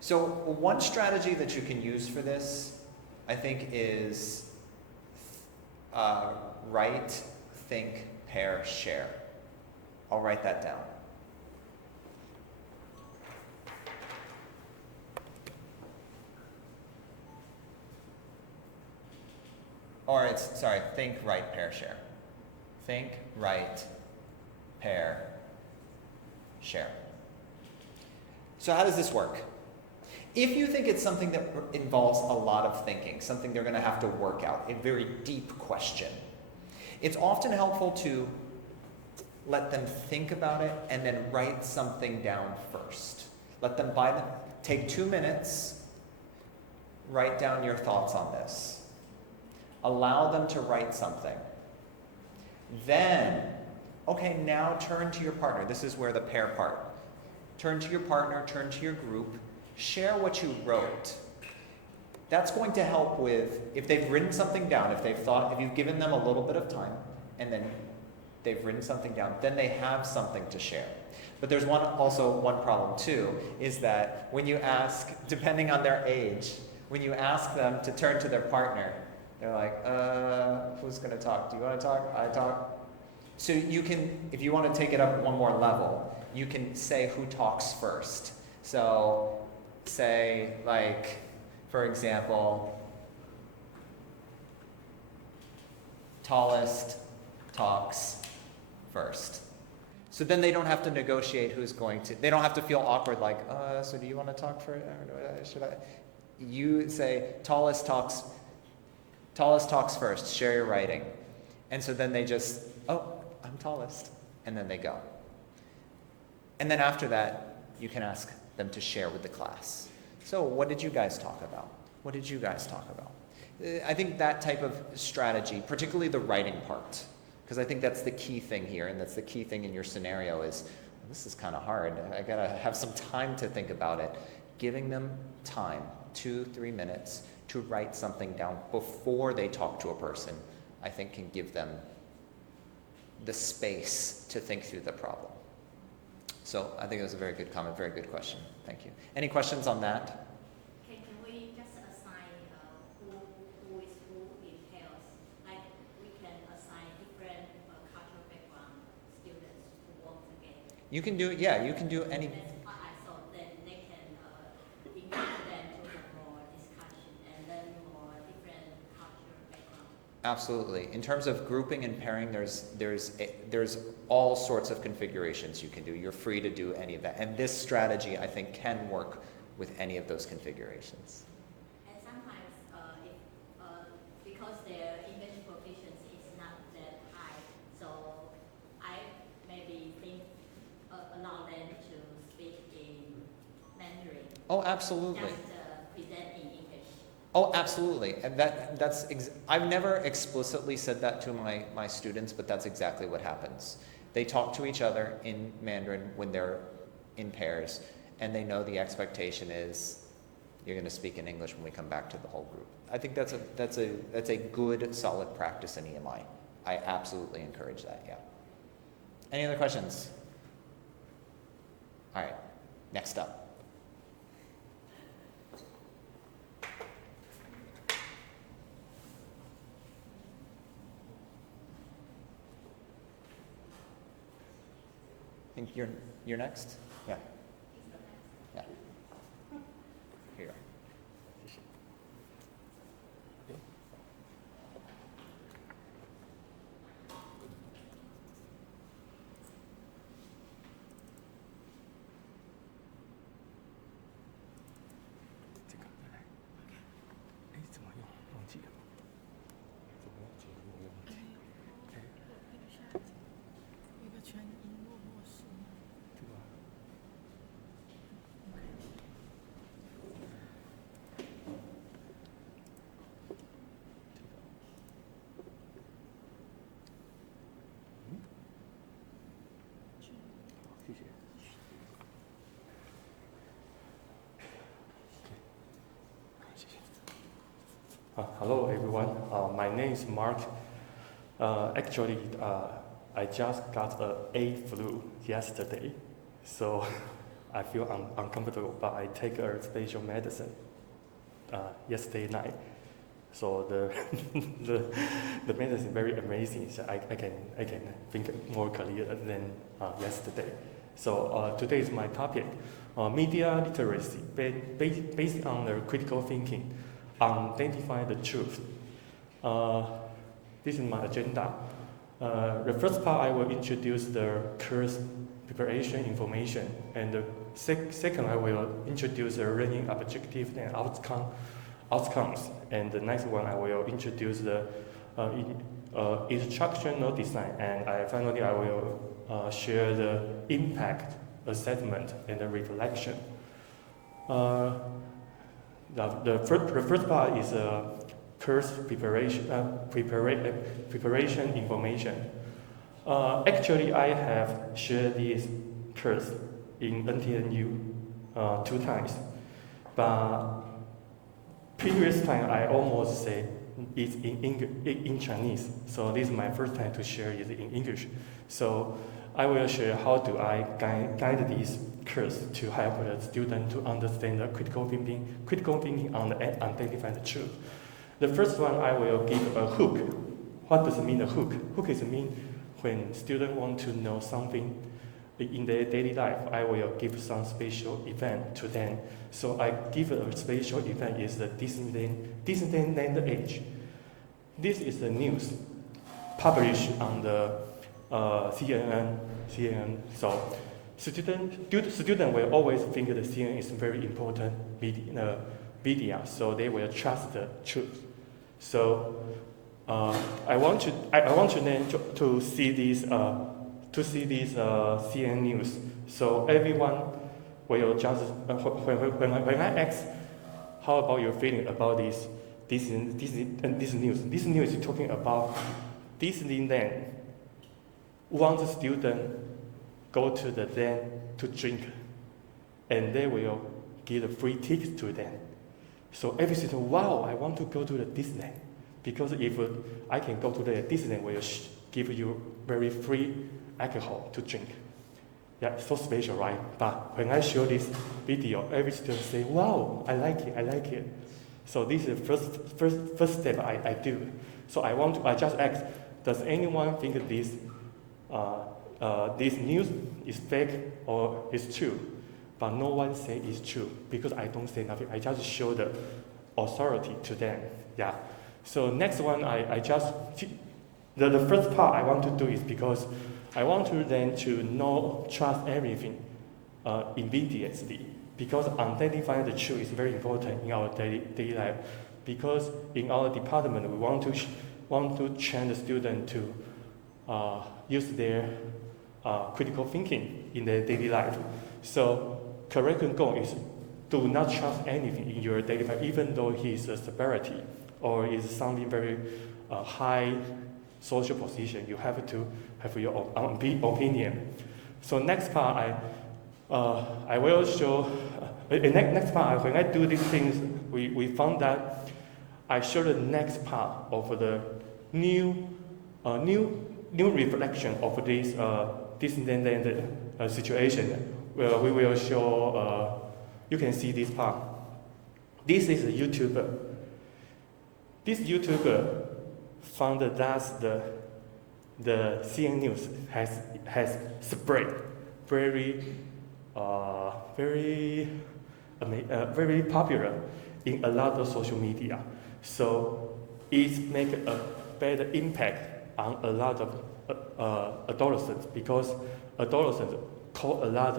So one strategy that you can use for this, I think, is write, think, pair, share. I'll write that down. Or it's, sorry, think, write, pair, share. Think, write, pair, share. So how does this work? If you think it's something that involves a lot of thinking, something they're going to have to work out, a very deep question, it's often helpful to let them think about it and then write something down first. Let them take 2 minutes, write down your thoughts on this. Allow them to write something. Then, okay, now turn to your partner. This is where the pair part. Turn to your partner, turn to your group, share what you wrote. That's going to help with, if they've written something down, if you've given them a little bit of time, and then they've written something down, then they have something to share. But there's also one problem too, is that when you ask, depending on their age, when you ask them to turn to their partner, they're like, who's gonna talk? Do you wanna talk? I talk? So you can, if you wanna take it up one more level, you can say who talks first. So say, like, for example, tallest talks first. So then they don't have to negotiate who's going to, they don't have to feel awkward like, so do you want to talk first? Should I? You say, tallest talks first, share your writing. And so then they just, oh, I'm tallest. And then they go. And then after that, you can ask them to share with the class. So what did you guys talk about? What did you guys talk about? I think that type of strategy, particularly the writing part, because I think that's the key thing here, and that's the key thing in your scenario is, this is kind of hard. I gotta have some time to think about it. Giving them time, 2-3 minutes, to write something down before they talk to a person, I think can give them the space to think through the problem. So I think it was a very good comment, very good question. Thank you. Any questions on that? Okay, can we just assign who is who in pairs? Like we can assign different cultural background students to work together. You can do, yeah, you can do any. That's what I thought. Then they can encourage them to have more discussion and learn more different cultural background. Absolutely. In terms of grouping and pairing, there's all sorts of configurations you can do. You're free to do any of that. And this strategy, I think, can work with any of those configurations. And sometimes, because their English proficiency is not that high, so I maybe think allow them to speak in Mandarin. Oh, absolutely. Just present in English. Oh, absolutely. And I've never explicitly said that to my students, but that's exactly what happens. They talk to each other in Mandarin when they're in pairs, and they know the expectation is you're going to speak in English when we come back to the whole group. I think that's a good, solid practice in EMI. I absolutely encourage that, yeah. Any other questions? All right, next up. I think you're next? Yeah. Yeah. Here you are. Hello everyone, my name is Mark. Actually, I just got a flu yesterday, so I feel uncomfortable, but I take a special medicine yesterday night. So the medicine is very amazing, so I can think more clear than yesterday. So today is my topic, media literacy, based on the critical thinking, identify the truth. This is my agenda. The first part I will introduce the course preparation information, and the second I will introduce the learning objective and outcomes, and the next one I will introduce the instructional design, and finally I will share the impact assessment and the reflection. The first part is course preparation information. Actually, I have shared this course in NTNU 2 times, but previous time I almost say it's in Chinese, so this is my first time to share it in English. So I will share how do I guide this course to help the student to understand the critical thinking on identify the truth. The first one I will give a hook. What does it mean, a hook? Hook is mean when students want to know something in their daily life, I will give some special event to them. So I give a special event is the Disneyland Age. This is the news published on the CNN. So student will always think that CNN is very important media, so they will trust the truth. So I want you then to see this CNN news. So everyone will just when I ask how about your feeling about this news? This news is talking about Disneyland. Want the student go to the land to drink, and they will give a free ticket to them. So every student, wow, I want to go to the Disneyland, because if I can go to the Disneyland, will give you very free alcohol to drink. Yeah, so special, right? But when I show this video, every student say, wow, I like it. So this is the first step I do. So I just ask, does anyone think this news is fake or is true? But no one say it's true, because I don't say nothing. I just show the authority to them. Yeah. So next one, the first part I want to do is because I want to then to trust everything immediately, because identifying the truth is very important in our daily life. Because in our department, we want to train the student to use their critical thinking in their daily life. So correct goal is do not trust anything in your daily life, even though he is a celebrity or is something very high social position. You have to have your own opinion. So next part, I will show. Next part, when I do these things, we found that I show the next part of the new reflection of this Disneyland situation. We will show. You can see this part. This is a YouTuber. This YouTuber found that the CNN news has spread very popular in a lot of social media. So it makes a better impact on a lot of adolescents, because adolescents call a lot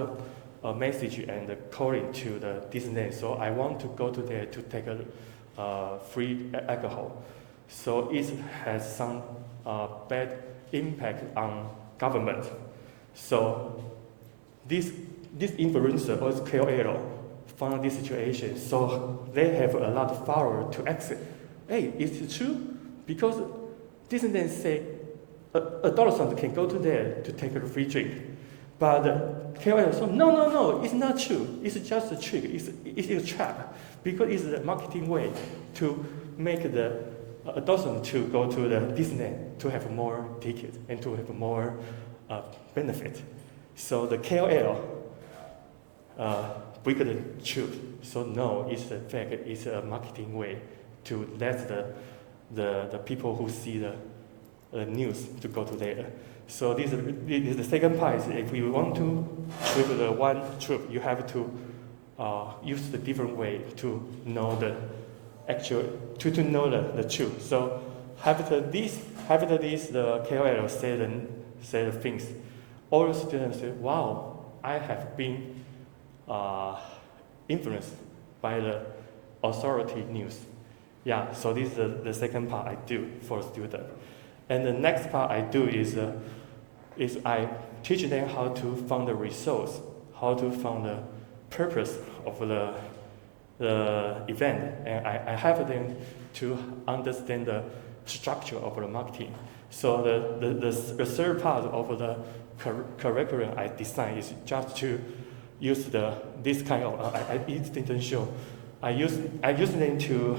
of message and calling to the Disneyland. So I want to go to there to take a free alcohol. So it has some bad impact on government. So this influencer or KOL found this situation. So they have a lot of followers to ask, hey, is it true? Because Disneyland say adolescents can go to there to take a free drink. But KOL said, no, it's not true. It's just a trick. It's a trap, because it's a marketing way to make the adolescent to go to the Disneyland to have more tickets and to have more benefit. So the KOL break the truth. So no, it's a fact. It's a marketing way to let the people who see the news to go to there. So this is the second part. Is if you want to trip the one truth, you have to use the different way to know the actual to know the truth. So after this, the KOL said the things. All the students say, "Wow, I have been influenced by the authority news." Yeah. So this is the second part I do for students. And the next part I do is I teach them how to find the results, how to find the purpose of the event, and I help them to understand the structure of the marketing. So the third part of the curriculum I design is just to use this kind of I didn't show. I use them to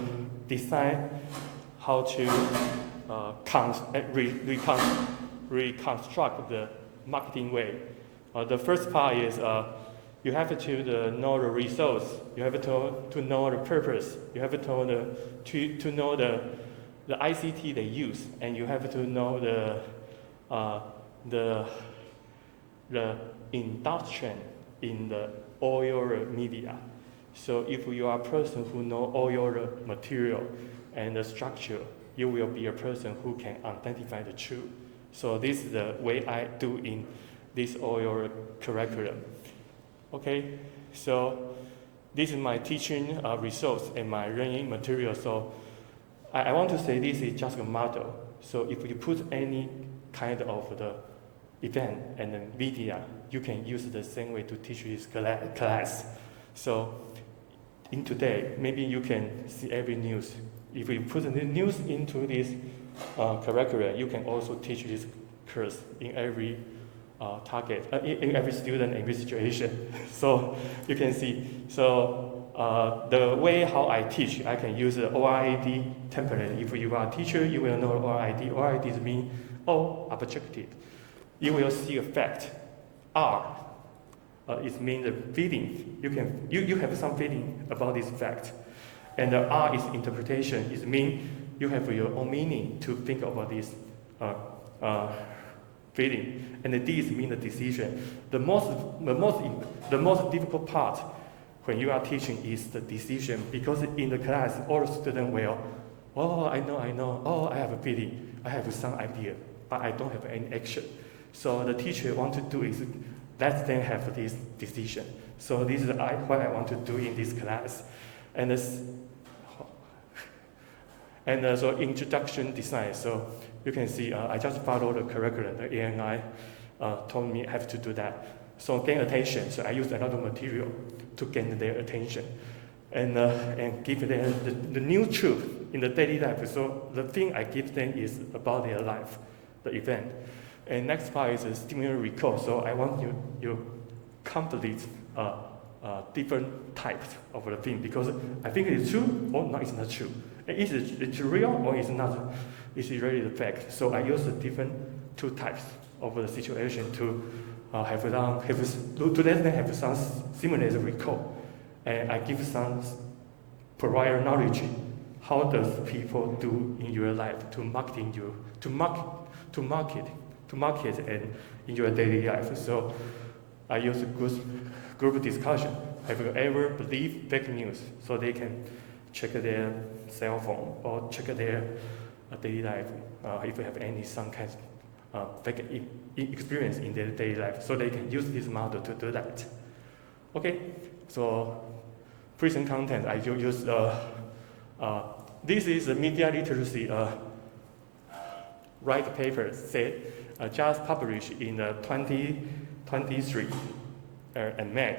design how to reconstruct the marketing way. The first part is you have to know the results. You have to know the purpose. You have to know the ICT they use, and you have to know the induction in the oil media. So if you are a person who know all your material and the structure, you will be a person who can identify the truth. So this is the way I do in this oil curriculum. Okay, so this is my teaching results and my learning material. So I want to say this is just a model. So if you put any kind of the event and the media, you can use the same way to teach this class. So in today, maybe you can see every news. If you put the news into this curriculum, you can also teach this course in every target, in every student, every situation. So you can see. So the way how I teach, I can use the ORID template. If you are a teacher, you will know ORID. ORID means O, objective. You will see a fact. R, it means the feeling. You have some feeling about this fact. And the R is interpretation. It means you have your own meaning to think about this feeling. And the D is mean the decision. The most difficult part when you are teaching is the decision, because in the class all the students will, oh, I know, oh, I have a feeling, I have some idea, but I don't have any action. So the teacher want to do is let them have this decision. So this is what I want to do in this class. And so introduction design. So you can see I just follow the curriculum. The EMI told me I have to do that. So gain attention. So I use a lot of material to gain their attention, and give them the new truth in the daily life. So the thing I give them is about their life, the event. And next part is a stimulus recall. So I want you complete different types of the thing, because I think it's true or not, it's not true. Is it real or is it not? Is it really the fact? So I use the different two types of the situation to let them have some simulated recall, and I give some prior knowledge. How does people do in your life to marketing you, to market and in your daily life? So I use a good group discussion. Have you ever believed fake news? So they can check their cell phone or check their daily life if you have some kind of fake experience in their daily life. So they can use this model to do that. Okay, so prison content, I use this is a media literacy write paper said just published in 2023 and May.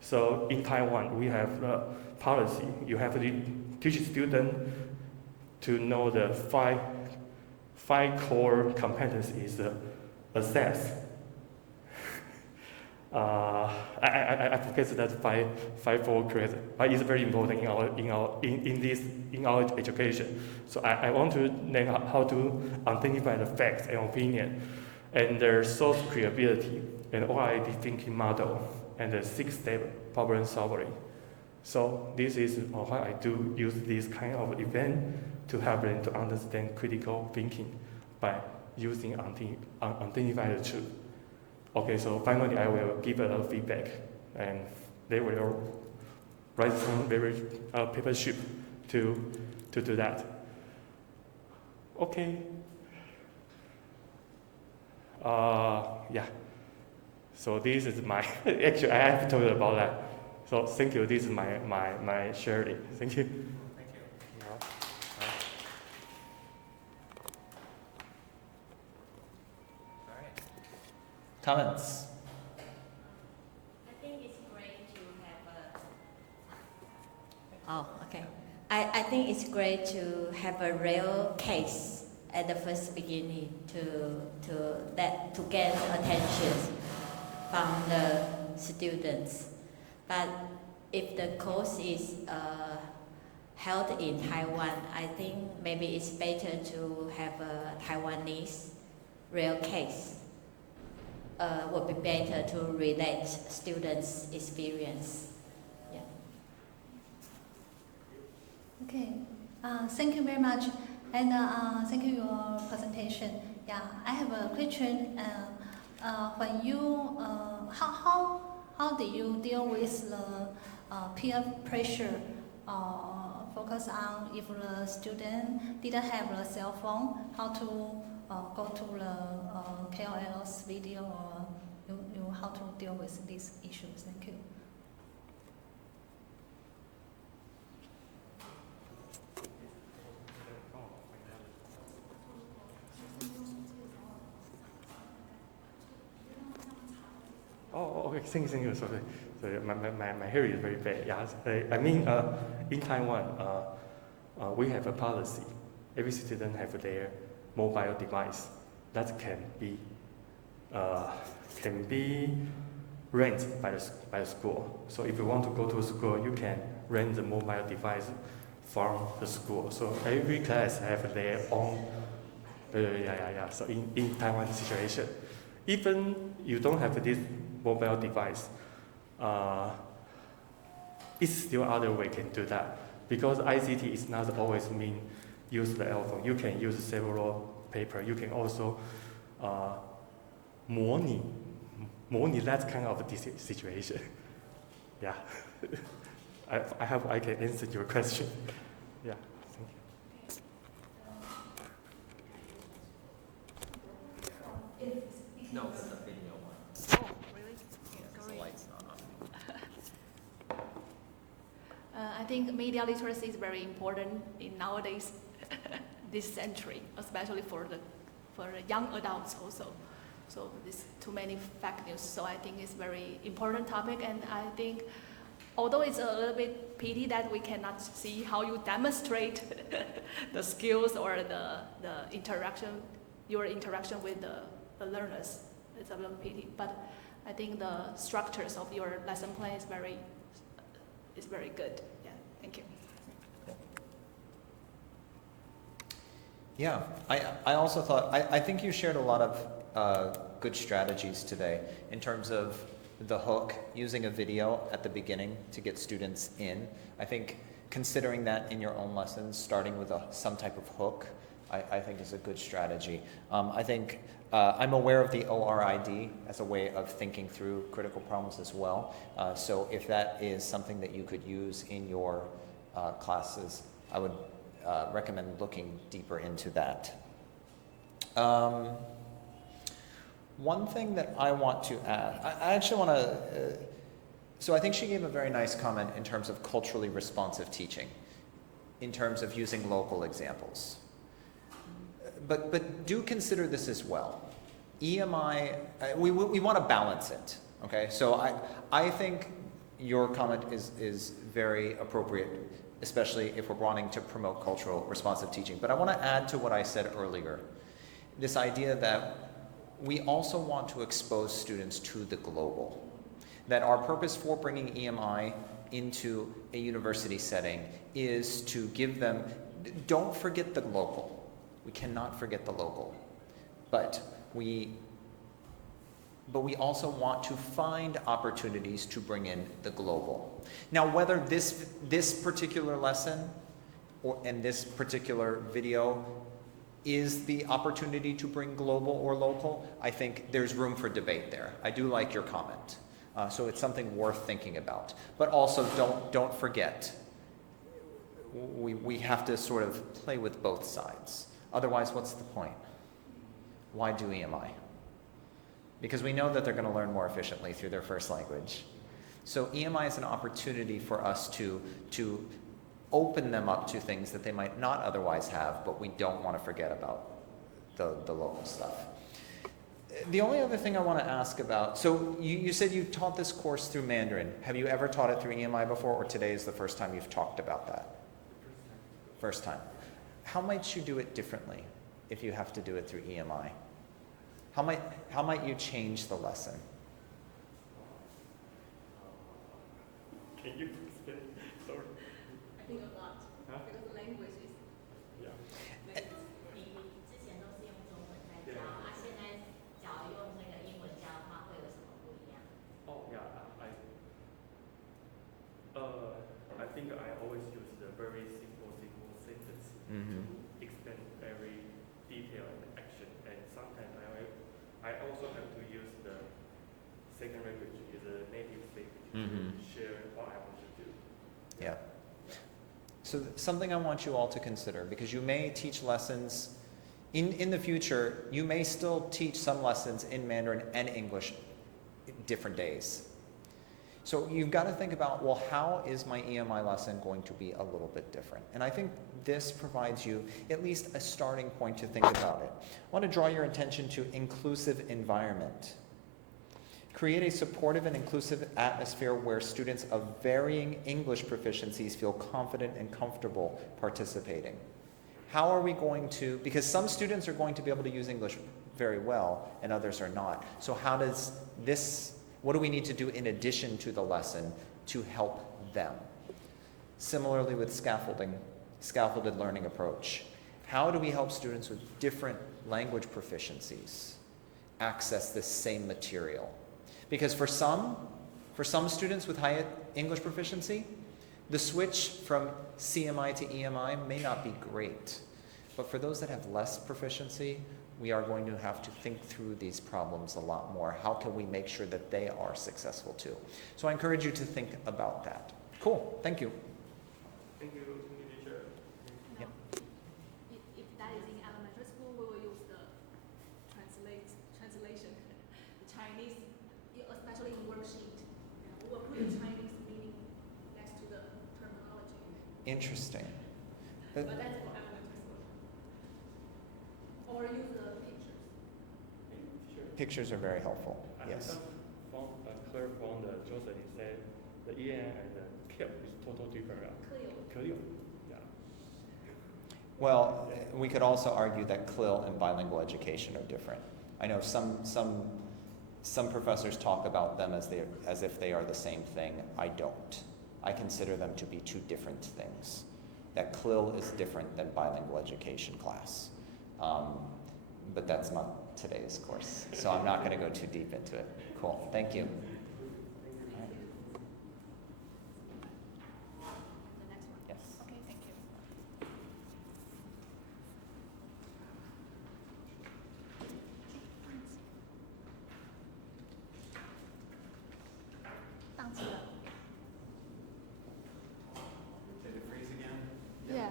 So in Taiwan, we have a policy. You have to teach students to know the five core competencies assess. I forget that five-fold correct, but it's very important in our education. So I want to learn how to identify the facts and opinion, and their source creability, and OID thinking model, and the 6-step problem solving. So this is why I do use this kind of event to help them to understand critical thinking by using identify the truth. Okay, so finally I will give a lot of feedback, and they will write some very paper sheet to do that. Okay. Yeah. So this is my actually I have told about that. So thank you. This is my sharing. Thank you. Comments? I think it's great to have a. Oh, okay. I think it's great to have a real case at the first beginning to get attention from the students. But if the course is held in Taiwan, I think maybe it's better to have a Taiwanese real case. Would be better to relate students' experience. Yeah. Okay, thank you very much, and thank you for your presentation. Yeah, I have a question. When you how do you deal with the peer pressure? Focus on if the student didn't have a cell phone, how to go to the KOL's video, or you how to deal with these issues? Thank you. Oh, okay. Thank you. Sorry. My hair is very bad. Yeah. I mean, in Taiwan, we have a policy. Every student have their mobile device that can be rented by the school. So if you want to go to school, you can rent the mobile device from the school. So every class have their own. So in Taiwan situation, even you don't have this mobile device, it's still other way can do that, because ICT is not always mean use the telephone. You can use several paper. You can also 模拟 that kind of situation. Yeah. I hope I can answer your question. Yeah. Thank you. No, it's the video one. Oh, really? The light's not on. I think media literacy is very important in nowadays, this century, especially for the young adults also. So there's too many fake news. So I think it's very important topic, and I think although it's a little bit pity that we cannot see how you demonstrate the skills or the interaction, your interaction with the learners, it's a little pity. But I think the structures of your lesson plan is very good. Yeah, thank you. Yeah, I also thought, I think you shared a lot of good strategies today in terms of the hook, using a video at the beginning to get students in. I think considering that in your own lessons, starting with some type of hook, I think is a good strategy. I think I'm aware of the ORID as a way of thinking through critical problems as well. So if that is something that you could use in your classes, I would recommend looking deeper into that. One thing that I want to add, I actually want to, so I think she gave a very nice comment in terms of culturally responsive teaching, in terms of using local examples. But do consider this as well. EMI, we want to balance it, okay? So I think your comment is very appropriate, especially if we're wanting to promote cultural responsive teaching. But I want to add to what I said earlier, this idea that we also want to expose students to the global. that our purpose for bringing EMI into a university setting is to give them, don't forget the local. We cannot forget the local. But we also want to find opportunities to bring in the global. Now, whether this particular lesson and this particular video is the opportunity to bring global or local, I think there's room for debate there. I do like your comment. So it's something worth thinking about. But also don't forget, we have to sort of play with both sides. Otherwise, what's the point? Why do EMI? Because we know that they're going to learn more efficiently through their first language. So EMI is an opportunity for us to open them up to things that they might not otherwise have, but we don't want to forget about the local stuff. The only other thing I want to ask about, so you said you taught this course through Mandarin. Have you ever taught it through EMI before, or today is the first time you've talked about that? First time. How might you do it differently if you have to do it through EMI? How might you change the lesson? Can you explain? Sorry. I think a lot. Huh? Because the language is Yeah. 你之前都是用中文在教，现在假如用那个英文教的话，会有什么不一样？ Oh yeah. I think I always use the very simple sentence Mm-hmm. to explain very detailed action, and sometimes I also have to use the second language as a native speaker Mm-hmm. to share what I want to do. Yeah. So something I want you all to consider, because you may teach lessons in the future, you may still teach some lessons in Mandarin and English different days. So you've got to think about, well, how is my EMI lesson going to be a little bit different? And I think this provides you at least a starting point to think about it. I want to draw your attention to inclusive environment. Create a supportive and inclusive atmosphere where students of varying English proficiencies feel confident and comfortable participating. How are we going to, because some students are going to be able to use English very well and others are not. So how does this, what do we need to do in addition to the lesson to help them? Similarly with scaffolding, scaffolded learning approach. How do we help students with different language proficiencies access this same material? Because for some students with high English proficiency, the switch from CMI to EMI may not be great. But for those that have less proficiency, we are going to have to think through these problems a lot more. How can we make sure that they are successful too? So I encourage you to think about that. Cool, thank you. Thank you, teacher. now. If that is in elementary school, we will use the translation. Chinese, especially in worksheet, we will put the Chinese meaning next to the terminology. Interesting. But that's for elementary school. Or use the pictures. Pictures are very helpful, yes. I just clear from the Joseph, he said the EN and the KIP is totally different. Clear. Yeah. Well, we could also argue that CLIL and bilingual education are different. I know some professors talk about them as if they are the same thing. I don't. I consider them to be two different things. That CLIL is different than bilingual education class. But that's not today's course, so I'm not going to go too deep into it. Cool, thank you. The next one. Yes. Okay, thank you. 宕机了。 Did it freeze again? Yeah.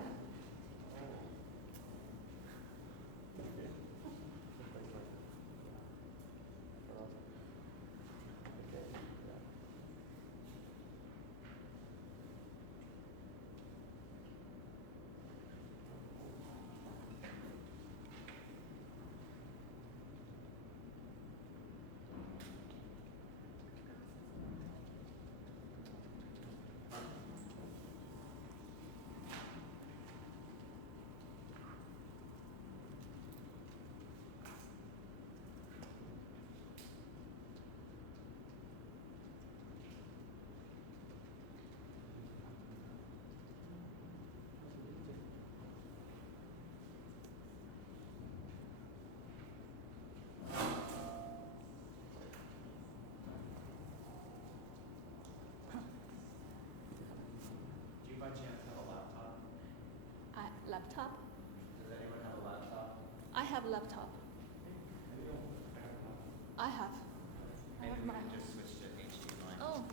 laptop. I have. I have my. Just switch to HDMI. Oh,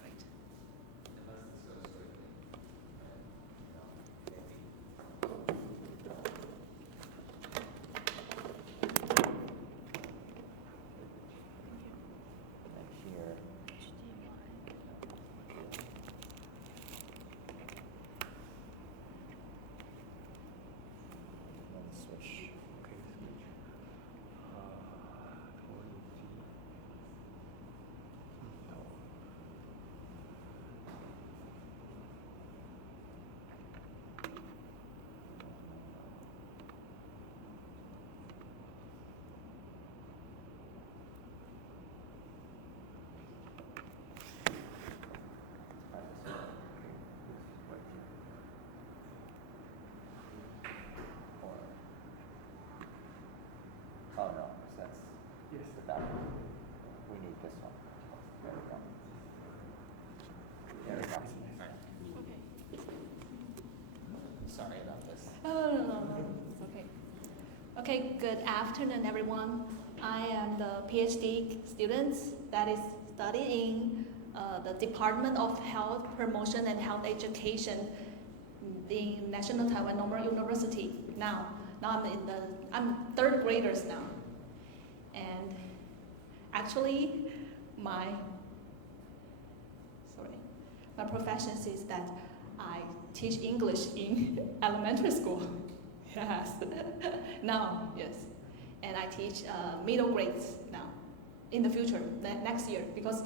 great. Unless this goes quickly. Here. Let's switch. Okay, switch. Oh no, that's Yes. that one. We need this one. There we go. There we go. Okay. Sorry about this. No. It's okay. Okay, good afternoon, everyone. I am the PhD student that is studying the Department of Health Promotion and Health Education in National Taiwan Normal University now. Now I'm third graders now. And actually my profession is that I teach English in elementary school. Yes. Now, yes. And I teach middle grades now in the future, next year, because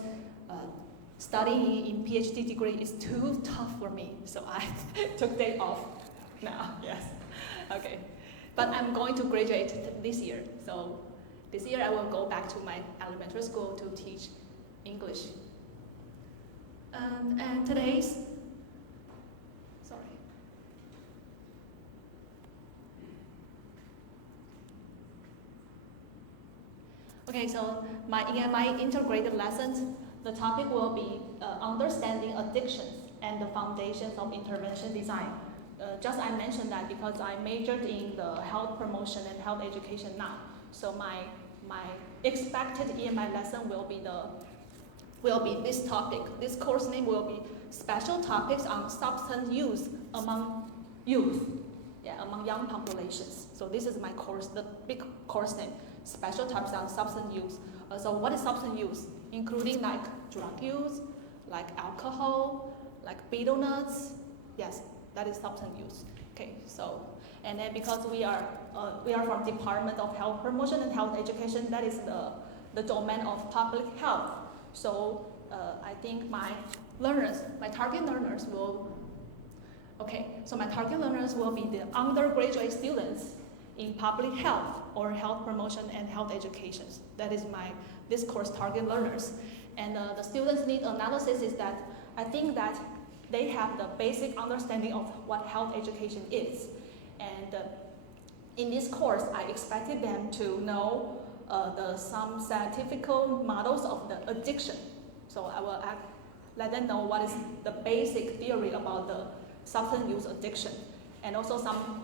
studying in PhD degree is too tough for me. So I took day off now, yes. Okay. But I'm going to graduate this year. So this year I will go back to my elementary school to teach English. And today's, Okay, so my EMI integrated lessons, the topic will be understanding addictions and the foundations of intervention design. Just I mentioned that because I majored in the health promotion and health education now. So my expected EMI lesson will be this topic. This course name will be Special Topics on Substance Use Among Youth, among young populations. So this is my course, the big course name, Special Topics on Substance Use. So what is substance use? Including like drug use, like alcohol, like betel nuts. Yes, that is substance use. Okay, so and then because we are from Department of Health Promotion and Health Education, that is the domain of public health. So I think my target learners will be the undergraduate students in public health or health promotion and health education. That is this course target learners. And the students' need analysis is that I think that they have the basic understanding of what health education is. And in this course, I expected them to know some scientific models of the addiction. So I will let them know what is the basic theory about the substance use addiction, and also some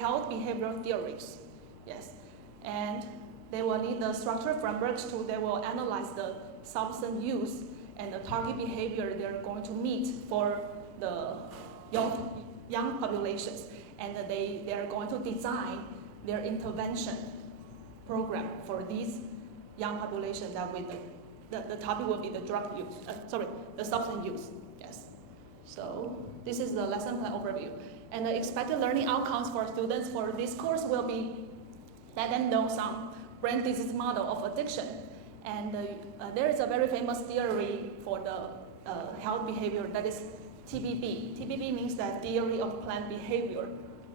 health behavioral theories. Yes, and they will need the structured frameworks they will analyze the substance use and the target behavior they're going to meet for the young populations, and they are going to design their intervention program for these young population that with the topic will be the drug use, the substance use. Yes. So this is the lesson plan overview. And the expected learning outcomes for students for this course will be let them know some brain disease model of addiction. And there is a very famous theory for the health behavior, that is TBB. TBB means that theory of planned behavior.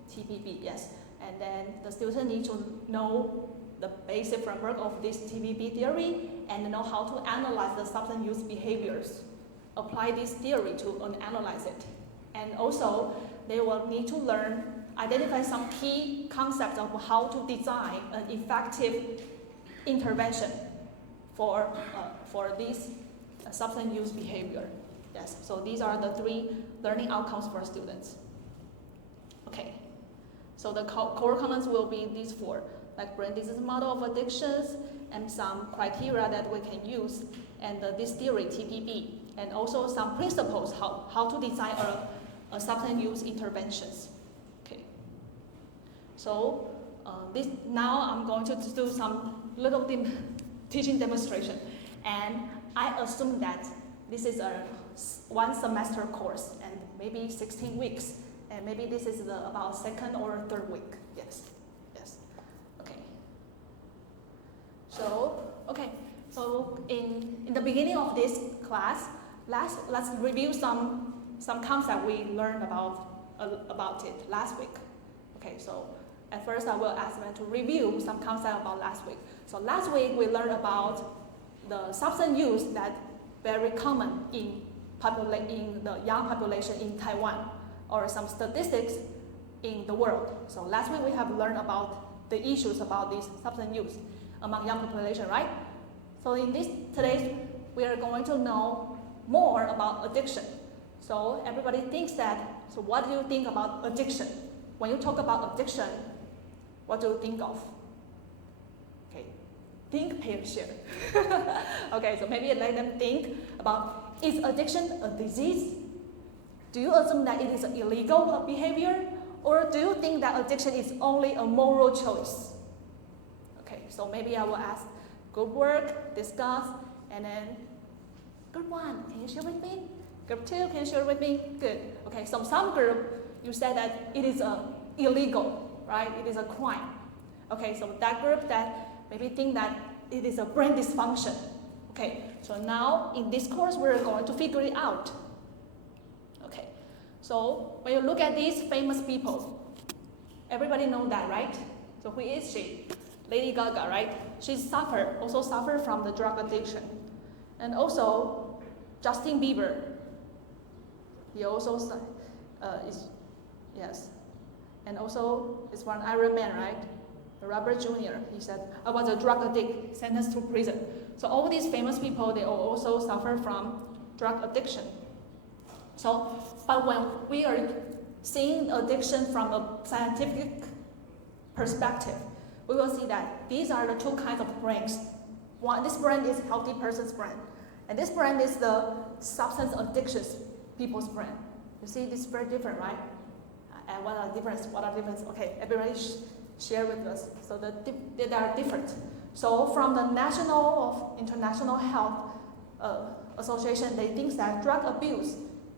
TBB, yes. And then the student need to know the basic framework of this TBB theory and know how to analyze the substance use behaviors. Apply this theory to analyze it. And also, they will need to identify some key concepts of how to design an effective intervention for this substance use behavior. Yes, so these are the 3 learning outcomes for students. Okay, So the core content will be these four, like brain disease model of addictions, and some criteria that we can use, and this theory, TPP, and also some principles, how to design a substance use interventions. Okay. So now I'm going to do some little teaching demonstration, and I assume that this is a 1 semester course, and maybe 16 weeks, and maybe this is about 2nd or 3rd week. Yes. Okay. So in the beginning of this class, let's review some concept we learned about it last week. Okay, so at first I will ask them to review some concept about last week. So last week we learned about the substance use that very common in the young population in Taiwan, or some statistics in the world. So last week we have learned about the issues about this substance use among young population, right? So in today we are going to know more about addiction. So everybody thinks that, so what do you think about addiction? When you talk about addiction, what do you think of? Okay, think, pair, share. Okay, so maybe let them think about, is addiction a disease? Do you assume that it is an illegal behavior? Or do you think that addiction is only a moral choice? Okay, so maybe I will ask group work, discuss, and then group 1, can you share with me? Group 2, can you share with me? Good. Okay, so some group, you said that it is illegal, right? It is a crime. Okay, so that group that maybe think that it is a brain dysfunction. Okay, so now in this course, we're going to figure it out. Okay, so when you look at these famous people, everybody know that, right? So who is she? Lady Gaga, right? She also suffered from the drug addiction. And also, Justin Bieber, he also yes. And also, it's one Iron Man, right? Robert Jr., he said, I was a drug addict, sentenced to prison. So all these famous people, they also suffer from drug addiction. So, but when we are seeing addiction from a scientific perspective, we will see that these are the two kinds of brains. This brain is healthy person's brain, and this brain is the substance addictions people's brain. You see, this is very different, right? And what are the differences? Okay, everybody share with us. So they are different. So from the National of International Health Association, they think that drug abuse,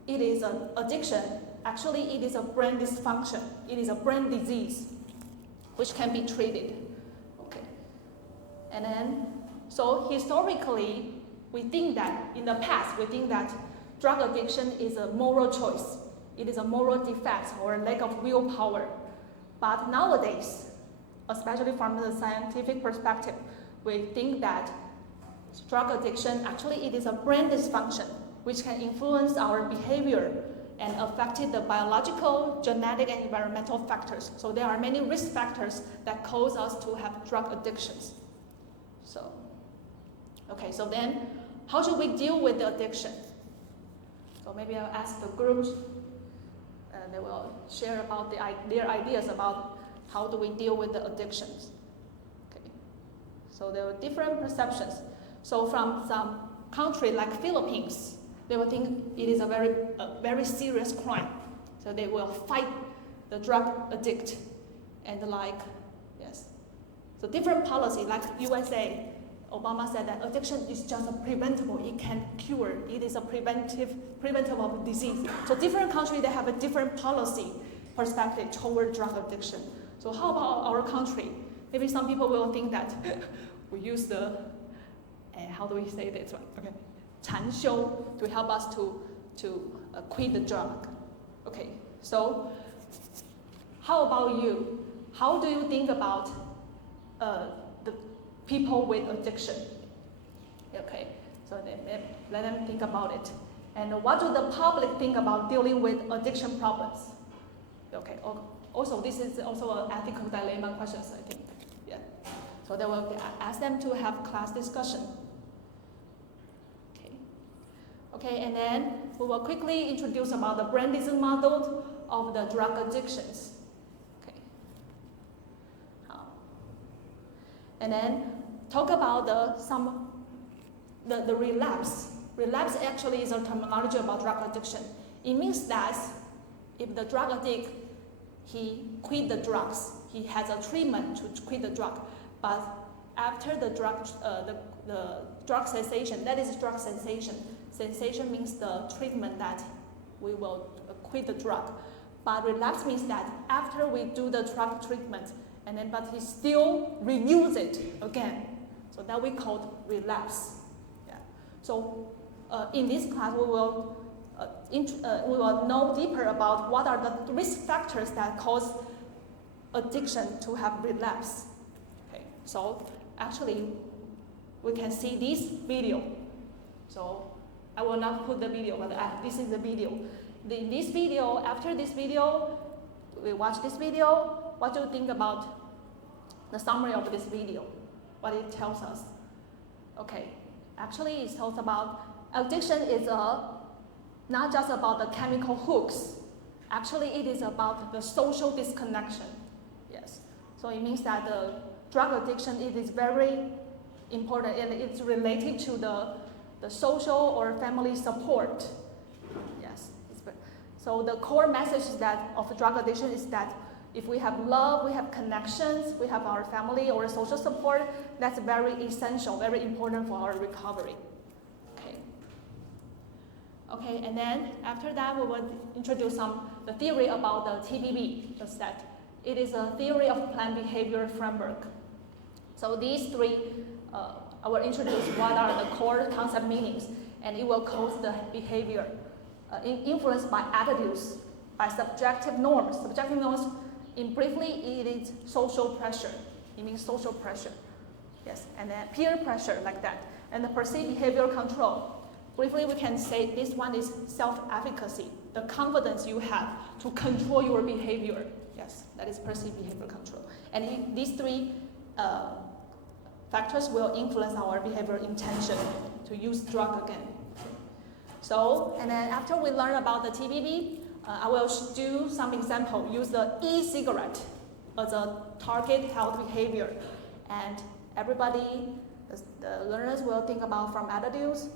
it is an addiction. Actually, it is a brain dysfunction. It is a brain disease, which can be treated. Okay. And then, so historically, we think that in the past, we think that drug addiction is a moral choice. It is a moral defect or lack of willpower. But nowadays, especially from the scientific perspective, we think that drug addiction, actually it is a brain dysfunction, which can influence our behavior and affect the biological, genetic, and environmental factors. So there are many risk factors that cause us to have drug addictions. So, okay, so then how should we deal with the addiction? So maybe I'll ask the groups, and they will share about their ideas about how do we deal with the addictions. Okay. So there are different perceptions. So from some country like Philippines, they will think it is a very serious crime. So they will fight the drug addict and yes. So different policy, like USA, Obama said that addiction is just a preventable, it can cure, it is a preventable disease. So different countries, they have a different policy perspective toward drug addiction. So how about our country? Maybe some people will think that we use the, how do we say this one? Okay, 禅修 to help us to quit the drug. Okay, so how about you? How do you think about the people with addiction? Okay, so let them think about it. And what do the public think about dealing with addiction problems? Okay, also this is also an ethical dilemma questions, I think. Yeah. So they will ask them to have class discussion. Okay, and then we will quickly introduce about the brain disease model of the drug addictions. Okay, and then talk about the relapse. Relapse actually is a terminology about drug addiction. It means that if the drug addict, he quit the drugs, he has a treatment to quit the drug, but after the drug cessation, that is drug cessation. Cessation means the treatment that we will quit the drug. But relapse means that after we do the drug treatment, and then but he still reuse it again. So that we call relapse. Yeah. So in this class we will know deeper about what are the risk factors that cause addiction to have relapse. Okay. So actually we can see this video. So I will not put the video, but this is the video. In this video, after this video, we watch this video. What do you think about the summary of this video? What it tells us? Okay, actually it tells about addiction is not just about the chemical hooks. Actually, it is about the social disconnection. Yes, so it means that the drug addiction it is very important and it's related to the social or family support. Yes. So the core message is that of drug addiction is that if we have love, we have connections, we have our family or social support, that's very essential, very important for our recovery. Okay. Okay, and then after that we will introduce the theory about the TBB, just that it is a theory of planned behavior framework. So these three, I will introduce what are the core concept meanings, and it will cause the behavior influenced by attitudes, by subjective norms. Subjective norms, in briefly, it is social pressure. It means social pressure. Yes, and then peer pressure like that. And the perceived behavioral control. Briefly, we can say this one is self-efficacy, the confidence you have to control your behavior. Yes, that is perceived behavioral control. And these three factors will influence our behavioral intention to use drug again. So, and then after we learn about the TBB, I will do some example, use the e-cigarette as a target health behavior. And everybody, the learners will think about from attitudes,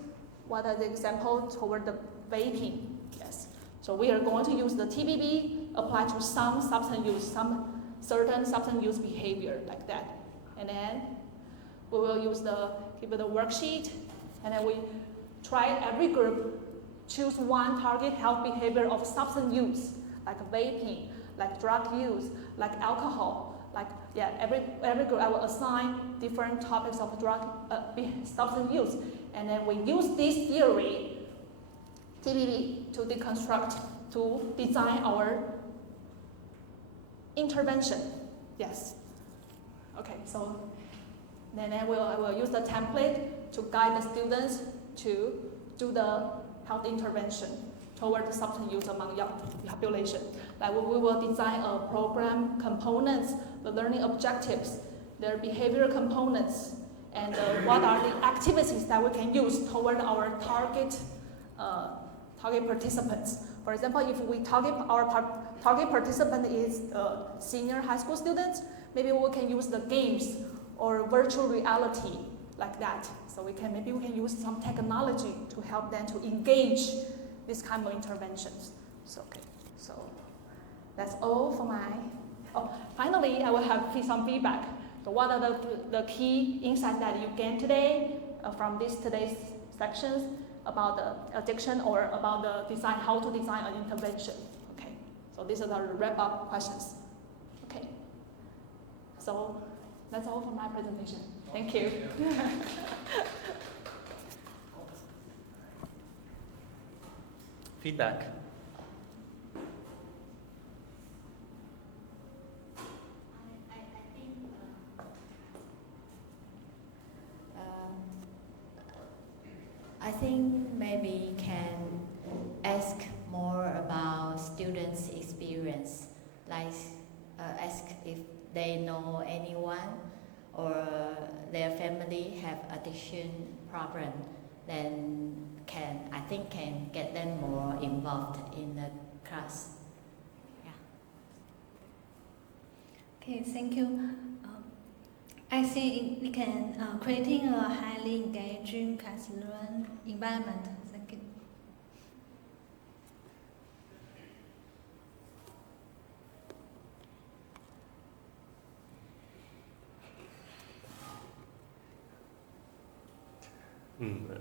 what are the examples toward the vaping. Yes. So we are going to use the TBB, apply to some substance use, some certain substance use behavior like that. And then we will give it a worksheet, and then we try every group, choose one target health behavior of substance use, like vaping, like drug use, like alcohol, like every group I will assign different topics of drug substance use, and then we use this theory, TBB, to deconstruct, to design our intervention. Yes. Okay, so then I will use the template to guide the students to do the health intervention toward the substance use among young population. Like we will design a program components, the learning objectives, their behavioral components, and what are the activities that we can use toward our target participants. For example, if we target our target participant is senior high school students, maybe we can use the games or virtual reality like that. So maybe we can use some technology to help them to engage this kind of interventions. So that's all for finally, I will have some feedback. So what are the key insights that you gained today from today's sections about the addiction or about the design, how to design an intervention? Okay, so these are the wrap-up questions. Okay, so that's all for my presentation. Thank you. Feedback. I think maybe can ask more about students' experience, like ask if they know anyone or their family have addiction problem, then can get them more involved in the class. Yeah. Okay, thank you. I think we can creating a highly engaging classroom environment. Thank you.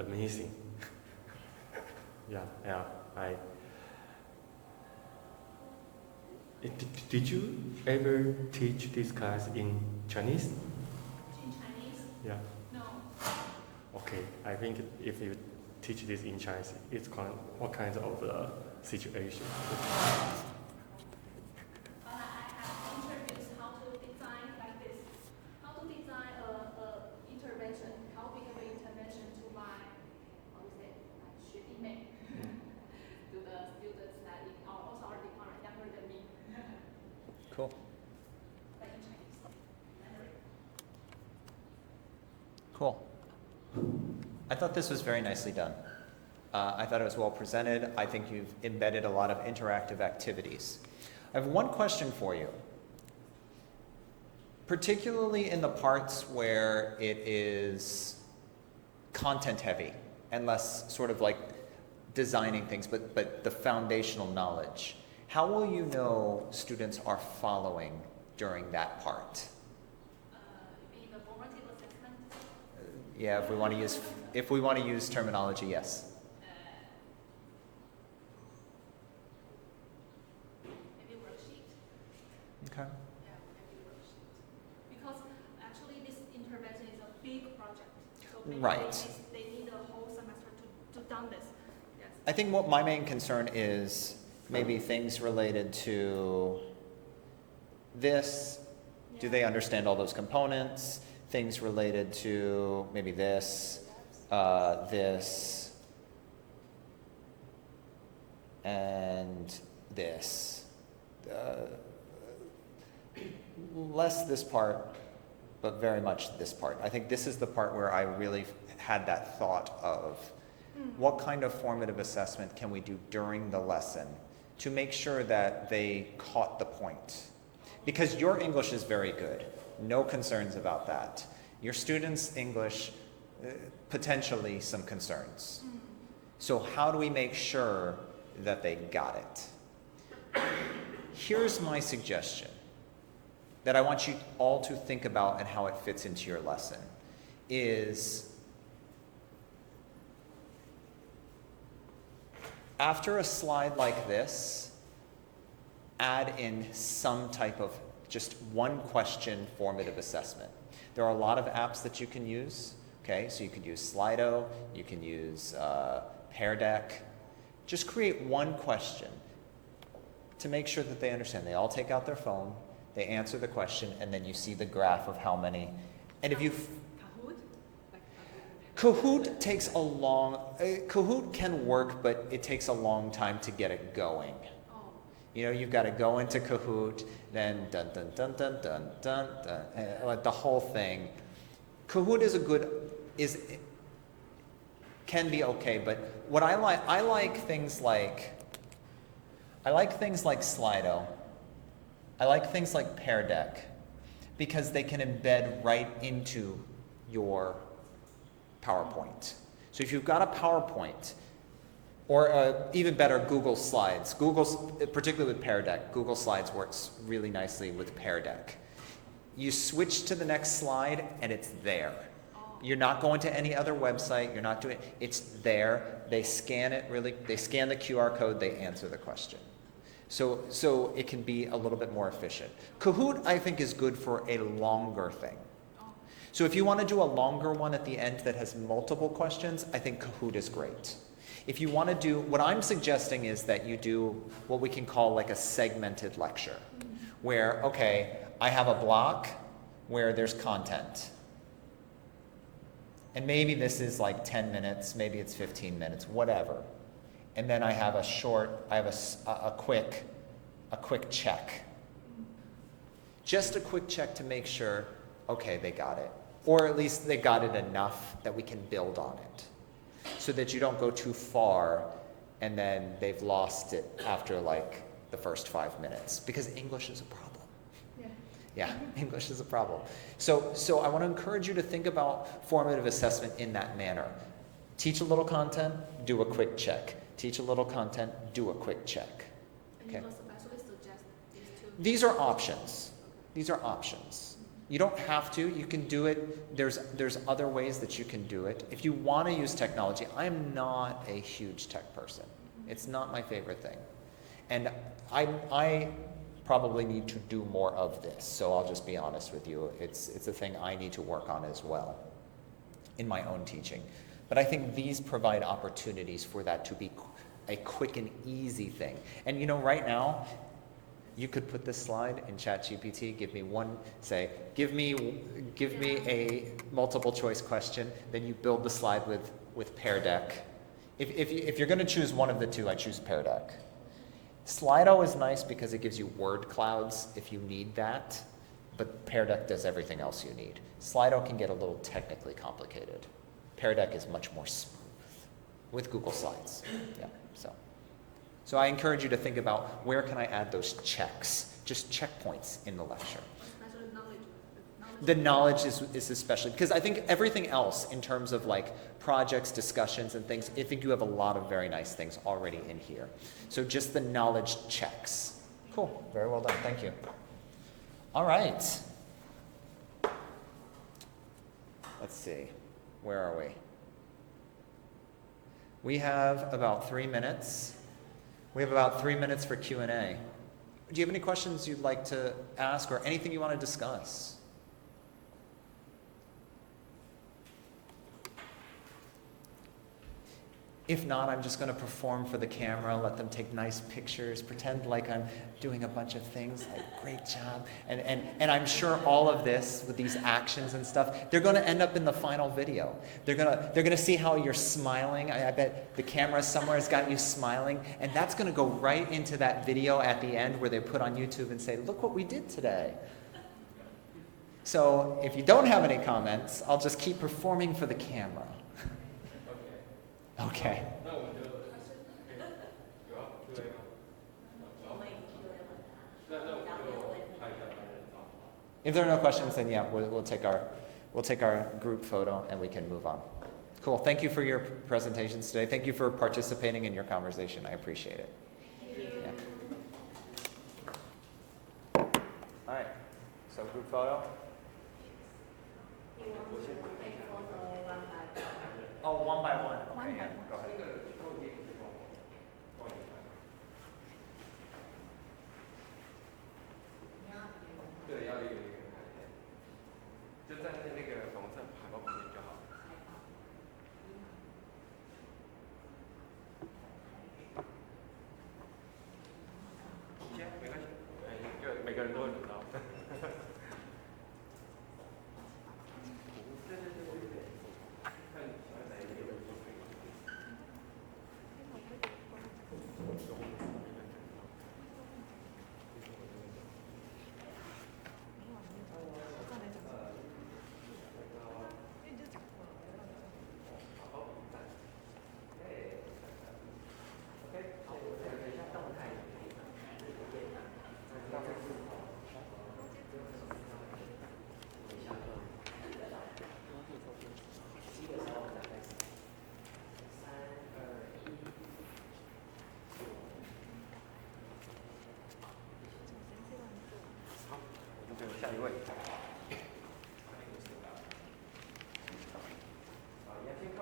Amazing. Yeah. Did you ever teach this class in Chinese? In Chinese? Yeah. No. Okay. I think if you teach this in Chinese, it's what kind of situation? I have introduced how to design like this. How to design a intervention, how we have an intervention to my, how to say, like 学弟妹, to the students that are also our department younger than me. Cool. But in Chinese. Cool. I thought this was very nicely done. I thought it was well presented. I think you've embedded a lot of interactive activities. I have one question for you. Particularly in the parts where it is content heavy and less sort of like designing things, but the foundational knowledge. How will you know students are following during that part? You mean the formative assessment? Yeah, if we want to use terminology, yes. Maybe worksheet. Okay. Yeah, maybe worksheet. Because actually this intervention is a big project. So maybe Right. they need a whole semester to done this. Yes. I think what my main concern is maybe things related to this. Do they understand all those components? Things related to maybe this, this, and this. Less this part, but very much this part. I think this is the part where I really had that thought of what kind of formative assessment can we do during the lesson to make sure that they caught the point. Because your English is very good. No concerns about that. Your students' English, potentially some concerns. So how do we make sure that they got it? Here's my suggestion that I want you all to think about and how it fits into your lesson is after a slide like this, add in some type of just one question formative assessment. There are a lot of apps that you can use, okay? So you could use Slido, you can use Pear Deck. Just create one question to make sure that they understand. They all take out their phone, they answer the question, and then you see the graph of how many. And if you Kahoot takes a long, Kahoot can work, but it takes a long time to get it going. You know, you've got to go into Kahoot, then dun dun dun dun dun dun dun, like the whole thing. Kahoot can be okay, but what I like things like Slido. I like things like Pear Deck because they can embed right into your PowerPoint. So if you've got a PowerPoint, or even better, Google Slides. Particularly with Pear Deck, Google Slides works really nicely with Pear Deck. You switch to the next slide and it's there. You're not going to any other website, you're not doing, it's there. They scan they scan the QR code, they answer the question. So it can be a little bit more efficient. Kahoot, I think, is good for a longer thing. So if you want to do a longer one at the end that has multiple questions, I think Kahoot is great. If you want to do, what I'm suggesting is that you do what we can call like a segmented lecture, where, okay, I have a block where there's content. And maybe this is like 10 minutes, maybe it's 15 minutes, whatever. And then I have a quick check. Just a quick check to make sure, okay, they got it. Or at least they got it enough that we can build on it. So that you don't go too far and then they've lost it after like the first 5 minutes. Because English is a problem. Yeah. Yeah, English is a problem. So I want to encourage you to think about formative assessment in that manner. Teach a little content, do a quick check. Teach a little content, do a quick check. Okay. And you especially suggest these two? These are options. These are options. You don't have to. You can do it. There's other ways that you can do it. If you want to use technology, I'm not a huge tech person. It's not my favorite thing. And I probably need to do more of this, so I'll just be honest with you. It's a thing I need to work on as well in my own teaching. But I think these provide opportunities for that to be a quick and easy thing. And you know, right now, you could put this slide in ChatGPT, give me a multiple choice question, then you build the slide with Pear Deck. If you're gonna choose one of the two, I choose Pear Deck. Slido is nice because it gives you word clouds if you need that, but Pear Deck does everything else you need. Slido can get a little technically complicated. Pear Deck is much more smooth with Google Slides. Yeah, so I encourage you to think about where can I add those checks, just checkpoints in the lecture. Especially knowledge. The knowledge is especially, because I think everything else in terms of like projects, discussions, and things, I think you have a lot of very nice things already in here. So just the knowledge checks. Cool, very well done, thank you. All right. Let's see, where are we? We have about 3 minutes. We have about 3 minutes for Q&A. Do you have any questions you'd like to ask or anything you want to discuss? If not, I'm just going to perform for the camera, let them take nice pictures, pretend like I'm doing a bunch of things, like great job. And I'm sure all of this, with these actions and stuff, they're going to end up in the final video. They're going to see how you're smiling. I bet the camera somewhere has got you smiling, and that's going to go right into that video at the end where they put on YouTube and say, look what we did today. So if you don't have any comments, I'll just keep performing for the camera. Okay. If there are no questions, then yeah, we'll take our group photo and we can move on. Cool. Thank you for your presentations today. Thank you for participating in your conversation. I appreciate it. Yeah. All right. So group photo. Oh, one by one. Okay, yeah. Go ahead. 对，要一个一个拍片，就站在那个粉红色海报旁边就好。先没关系，就每个人都会轮到。对对对对对。看你喜欢哪一个就可以。 下一位。杨金扣。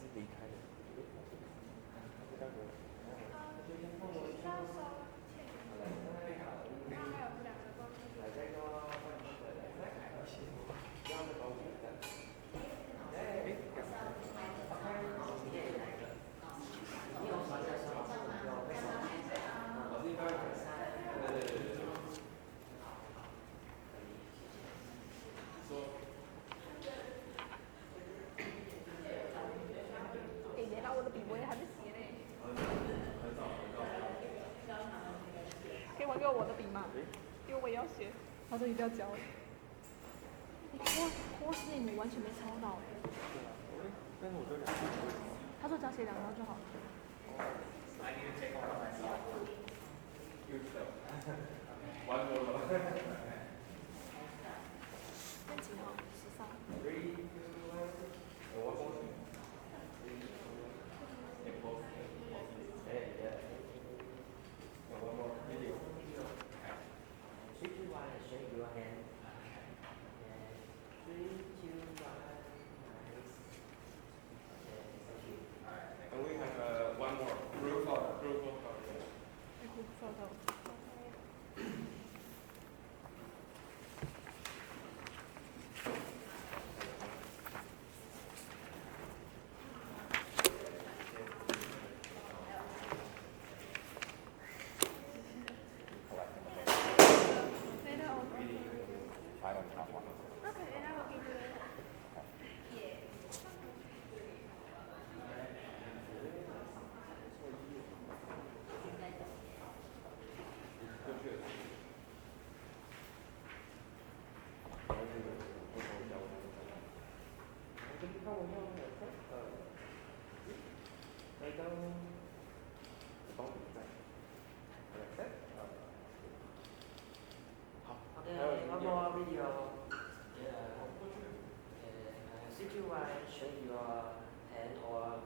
斯离开了。给我的笔吗？因为我也要写，他说一定要交。我是你完全没抄到。但是我这2张。他说只要写2张就好了。I need to take one of myself. One more. 今天几号？13。 3, 2, 1. One more. One more. Video. 3, 2, 1, shake your hand. 3, 2, 1, nice. And we have one more. Group photo. Group photo. I don't have one. Okay, and I will give you that. Okay, one more video. 3, 2, 1, shake your hand or